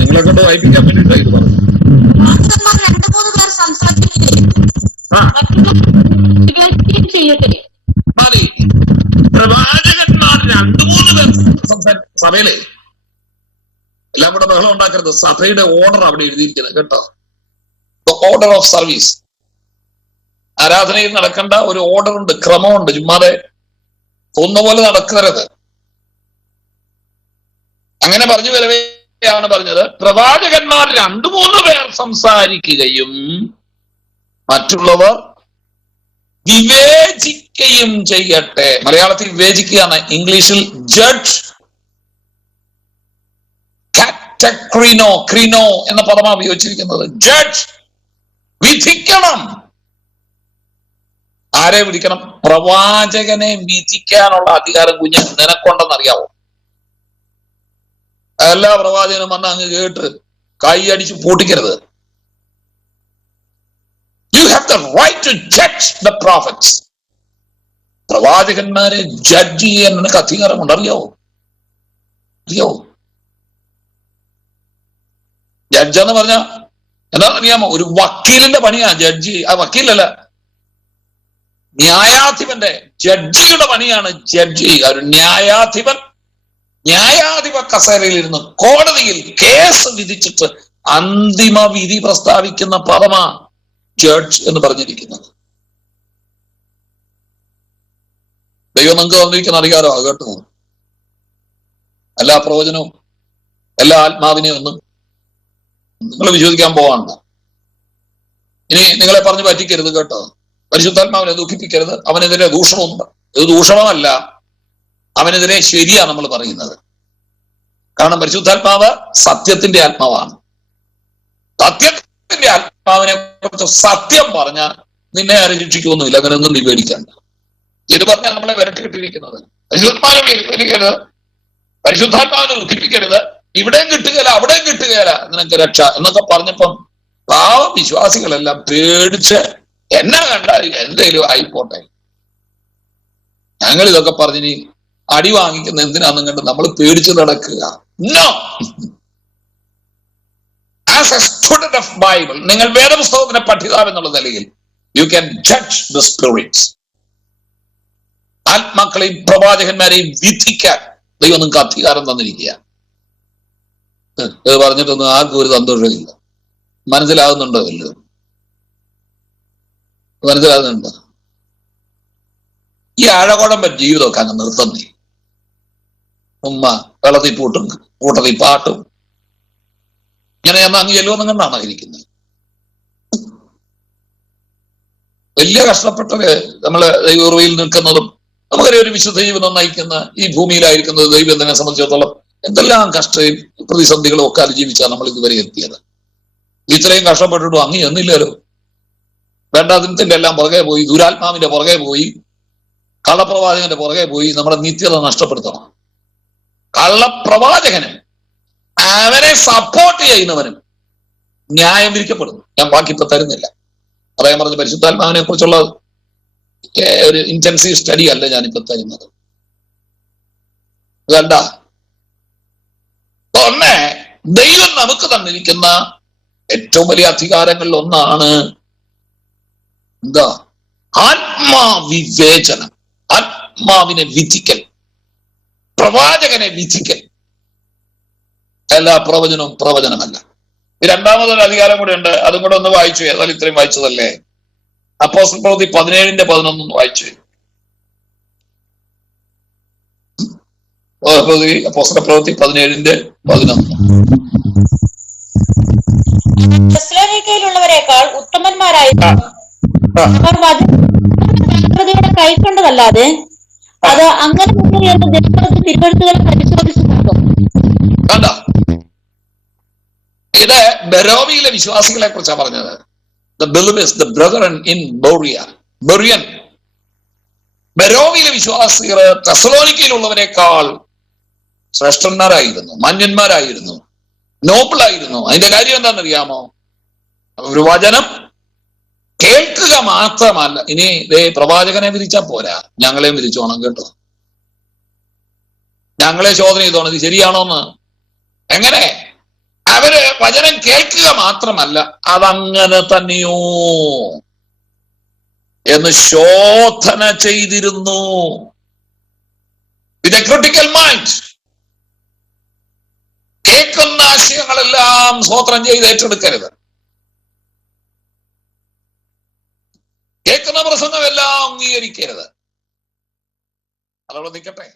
നിങ്ങളെ കൊണ്ട് വായിപ്പിക്കാൻ വേണ്ടിയിട്ടാണ് ഇത് പറഞ്ഞു. മതി, പ്രവാചകന്മാർ 2-3 പേർ സഭയിലെ എല്ലാം കൂടെ ബഹളം ഉണ്ടാക്കരുത്. സഭയുടെ ഓർഡർ അവിടെ എഴുതിയിരിക്കുന്നത് കേട്ടോ. Order of service. ആരാധനയിൽ നടക്കേണ്ട ഒരു ഓർഡർ ഉണ്ട്, ക്രമമുണ്ട്. ചുമ്മാതെ തോന്നുന്ന പോലെ നടക്കരുത്. അങ്ങനെ പറഞ്ഞു വരവെയാണ് പറഞ്ഞത്, പ്രവാചകന്മാർ 2-3 പേർ സംസാരിക്കുകയും മറ്റുള്ളവർ വിവേചിക്കുകയും ചെയ്യട്ടെ. മലയാളത്തിൽ വിവേചിക്കുകയാണ്, ഇംഗ്ലീഷിൽ ജഡ്ജ്. ക്രീനോ എന്ന പദമാണ് ഉപയോഗിച്ചിരിക്കുന്നത്. ജഡ്ജ്, വിധിക്കണം. ആരെ വിധിക്കണം? പ്രവാചകനെ വിധിക്കാനുള്ള അധികാരം കുഞ്ഞ് നിനക്കൊണ്ടെന്നറിയാവോ? എല്ലാ പ്രവാചകനും വന്ന് അങ്ങ് കേട്ട് കൈ അടിച്ച് പൊട്ടിക്കരുത്. You have the right to judge the prophets. പ്രവാചകന്മാരെ ജഡ്ജ് ചെയ്യാൻ നിനക്ക് അധികാരമുണ്ട്. അറിയോ? ജഡ്ജ് എന്ന് പറഞ്ഞ എന്താണെന്നറിയാമോ? ഒരു വക്കീലിന്റെ പണിയാ ജഡ്ജി. ആ വക്കീലല്ല, ന്യായാധിപന്റെ, ജഡ്ജിയുടെ പണിയാണ് ജഡ്ജ് ചെയ്യുക. ഒരു ന്യായാധിപ കസേരയിൽ ഇരുന്ന് കോടതിയിൽ കേസ് വിധിച്ചിട്ട് അന്തിമ വിധി പ്രസ്താവിക്കുന്ന പദമാ ജഡ്ജ് എന്ന് പറഞ്ഞിരിക്കുന്നത്. ദൈവം നിങ്ങൾക്ക് തന്നിരിക്കുന്ന അധികാരമാണ് കേട്ടോ. എല്ലാ പ്രവചനവും എല്ലാ ആത്മാവിനെയും ഒന്നും നിങ്ങൾ വിശ്വസിക്കാൻ പോവാണ്ട. ഇനി നിങ്ങളെ പറഞ്ഞു പറ്റിക്കരുത് കേട്ടോ. പരിശുദ്ധാത്മാവിനെ ദുഃഖിപ്പിക്കരുത്. അവനെതിരെ ദൂഷണമുണ്ട്. ഇത് ദൂഷണമല്ല, അവനെതിരെ ശരിയാ നമ്മൾ പറയുന്നത്. കാരണം പരിശുദ്ധാത്മാവ് സത്യത്തിന്റെ ആത്മാവാണ്. സത്യത്തിന്റെ ആത്മാവിനെ കുറിച്ച് സത്യം പറഞ്ഞാൽ നിന്നെ ആരും ശിക്ഷിക്കൊന്നുമില്ല. അങ്ങനെയൊന്നും നീ പേടിക്കണ്ട. ഇത് പറഞ്ഞാൽ നമ്മളെ വിരട്ടിക്കിട്ടിരിക്കുന്നത്. പരിശുദ്ധാത്മാവിനെ വിരട്ടിക്കരുത്, പരിശുദ്ധാത്മാവിനെ ദുഃഖിപ്പിക്കരുത്, ഇവിടെയും കിട്ടുകയില്ല അവിടെയും കിട്ടുകയില്ല, നിനക്ക് രക്ഷ എന്നൊക്കെ പറഞ്ഞപ്പം പാവ വിശ്വാസികളെല്ലാം പേടിച്ച് എന്നെ കണ്ടാൽ എന്തേലും ആയിപ്പോട്ടെ, ഞങ്ങൾ ഇതൊക്കെ പറഞ്ഞിനി അടി വാങ്ങിക്കുന്ന എന്തിനാന്നും കണ്ട് നമ്മൾ പേടിച്ച് നടക്കുക. No, as a student of Bible, നിങ്ങൾ വേദപുസ്തകത്തിന്റെ പഠിതാവ് എന്നുള്ള നിലയിൽ you can judge the spirits. ആത്മാക്കളെയും പ്രവാചകന്മാരെയും വിധിക്കാൻ ദൈവം നിങ്ങൾക്ക് അധികാരം തന്നിരിക്കുക. ഇത് പറഞ്ഞിട്ടൊന്നും ആർക്കും ഒരു സന്തോഷമില്ല. മനസ്സിലാകുന്നുണ്ടോ? വല്ലോ മനസ്സിലാകുന്നുണ്ടോ? ഈ ആഴകുഴമ്പൻ ജീവിതമൊക്കെ അങ്ങ് നിർത്തുന്നേ. ഉമ്മ വെള്ളത്തിൽ പൂട്ടും കൂട്ടത്തിൽ പാട്ടും ഇങ്ങനെ എന്നാ അങ്ങ് ചെല്ലുമെന്നും കണ്ടാണ് ഇരിക്കുന്നത്. വലിയ കഷ്ടപ്പെട്ടവര് നമ്മള് ദൈവകൃപയിൽ നിൽക്കുന്നതും നമുക്കൊരു ഒരു വിശുദ്ധ ജീവിതം നയിക്കുന്ന ഈ ഭൂമിയിലായിരിക്കുന്നത് ദൈവത്തിനെ സംബന്ധിച്ചിടത്തോളം എന്തെല്ലാം കഷ്ടയും പ്രതിസന്ധികളും ഒക്കെ അതിജീവിച്ചാണ് നമ്മൾ ഇതുവരെ എത്തിയത്. ഇത്രയും കഷ്ടപ്പെട്ടിട്ടും അങ്ങ് ചെന്നില്ലല്ലോ. വേണ്ടാതിന്റെ എല്ലാം പുറകെ പോയി, ദുരാത്മാവിന്റെ പുറകെ പോയി, കള്ളപ്രവാചകന്റെ പുറകെ പോയി നമ്മുടെ നിത്യത നഷ്ടപ്പെടുത്തണം. കള്ളപ്രവാചകനും അവനെ സപ്പോർട്ട് ചെയ്യുന്നവനും ന്യായം വിധിക്കപ്പെടുന്നു. ഞാൻ ബാക്കി ഇപ്പൊ തരുന്നില്ല. പറയാൻ പറഞ്ഞ പരിശുദ്ധാത്മാവിനെ കുറിച്ചുള്ള ഒരു ഇന്റൻസീവ് സ്റ്റഡി അല്ല ഞാനിപ്പോ തരുന്നത്. വേണ്ട. ഒന്ന്, ദൈവം നമുക്ക് തന്നിരിക്കുന്ന ഏറ്റവും വലിയ അധികാരങ്ങളിൽ ഒന്നാണ് എന്താ? ആത്മാവിവേചനം, ആത്മാവിനെ വിധിക്കൽ, പ്രവാചകനെ വിധിക്കൽ. എല്ലാ പ്രവചനവും പ്രവചനമല്ല. രണ്ടാമതൊരു അധികാരം കൂടെ ഉണ്ട്, അതും കൂടെ ഒന്ന് വായിച്ചു. ഏതായാലും ഇത്രയും വായിച്ചതല്ലേ. അപ്പോസ്തല പ്രവൃത്തി 17:11 വായിച്ചു. അപ്പോസ്തല പ്രവൃത്തി 17:11. തെസ്സലോനിക്കയിലുള്ളവരെക്കാൾ ഉത്തമന്മാരായിരുന്നു അവർ വചനം കൈക്കൊണ്ടതല്ലാതെ അത് അങ്ങനെ എന്ന് ദൈവത്തിന്റെ തിരുവെഴുത്തുകൾ പരിശോധിച്ചു നോക്കും. ഇത് ബെരോവിയിലെ വിശ്വാസികളെ കുറിച്ചാണ് പറഞ്ഞത്. The believers, the brethren in Berea. Berean. ബെരോവിയിലെ വിശ്വാസികൾ തെസ്സലോനിക്കയിലുള്ളവരെക്കാൾ ശ്രേഷ്ഠന്മാരായിരുന്നു, മാന്യന്മാരായിരുന്നു, നോബിളായിരുന്നു. അതിന്റെ കാര്യം എന്താണെന്നറിയാമോ? ഒരു വചനം കേൾക്കുക മാത്രമല്ല. ഇനി പ്രവാചകനെ വിധിച്ചാൽ പോരാ, ഞങ്ങളെയും വിധിച്ചോണം കേട്ടോ. ഞങ്ങളെ ചോദന ചെയ്തോണം, ഇത് ശരിയാണോന്ന്. എങ്ങനെ? അവര് വചനം കേൾക്കുക മാത്രമല്ല, അതങ്ങനെ തന്നെയോ എന്ന് ശോധന ചെയ്തിരുന്നു. വിത്ത് എ ക്രിട്ടിക്കൽ മൈൻഡ്. കേൾക്കുന്ന ആശയങ്ങളെല്ലാം സ്വോത്രം ചെയ്ത് ഏറ്റെടുക്കരുത്. കേൾക്കുന്ന പ്രസംഗമെല്ലാം അംഗീകരിക്കരുത്. അതോടെ നിൽക്കട്ടെ.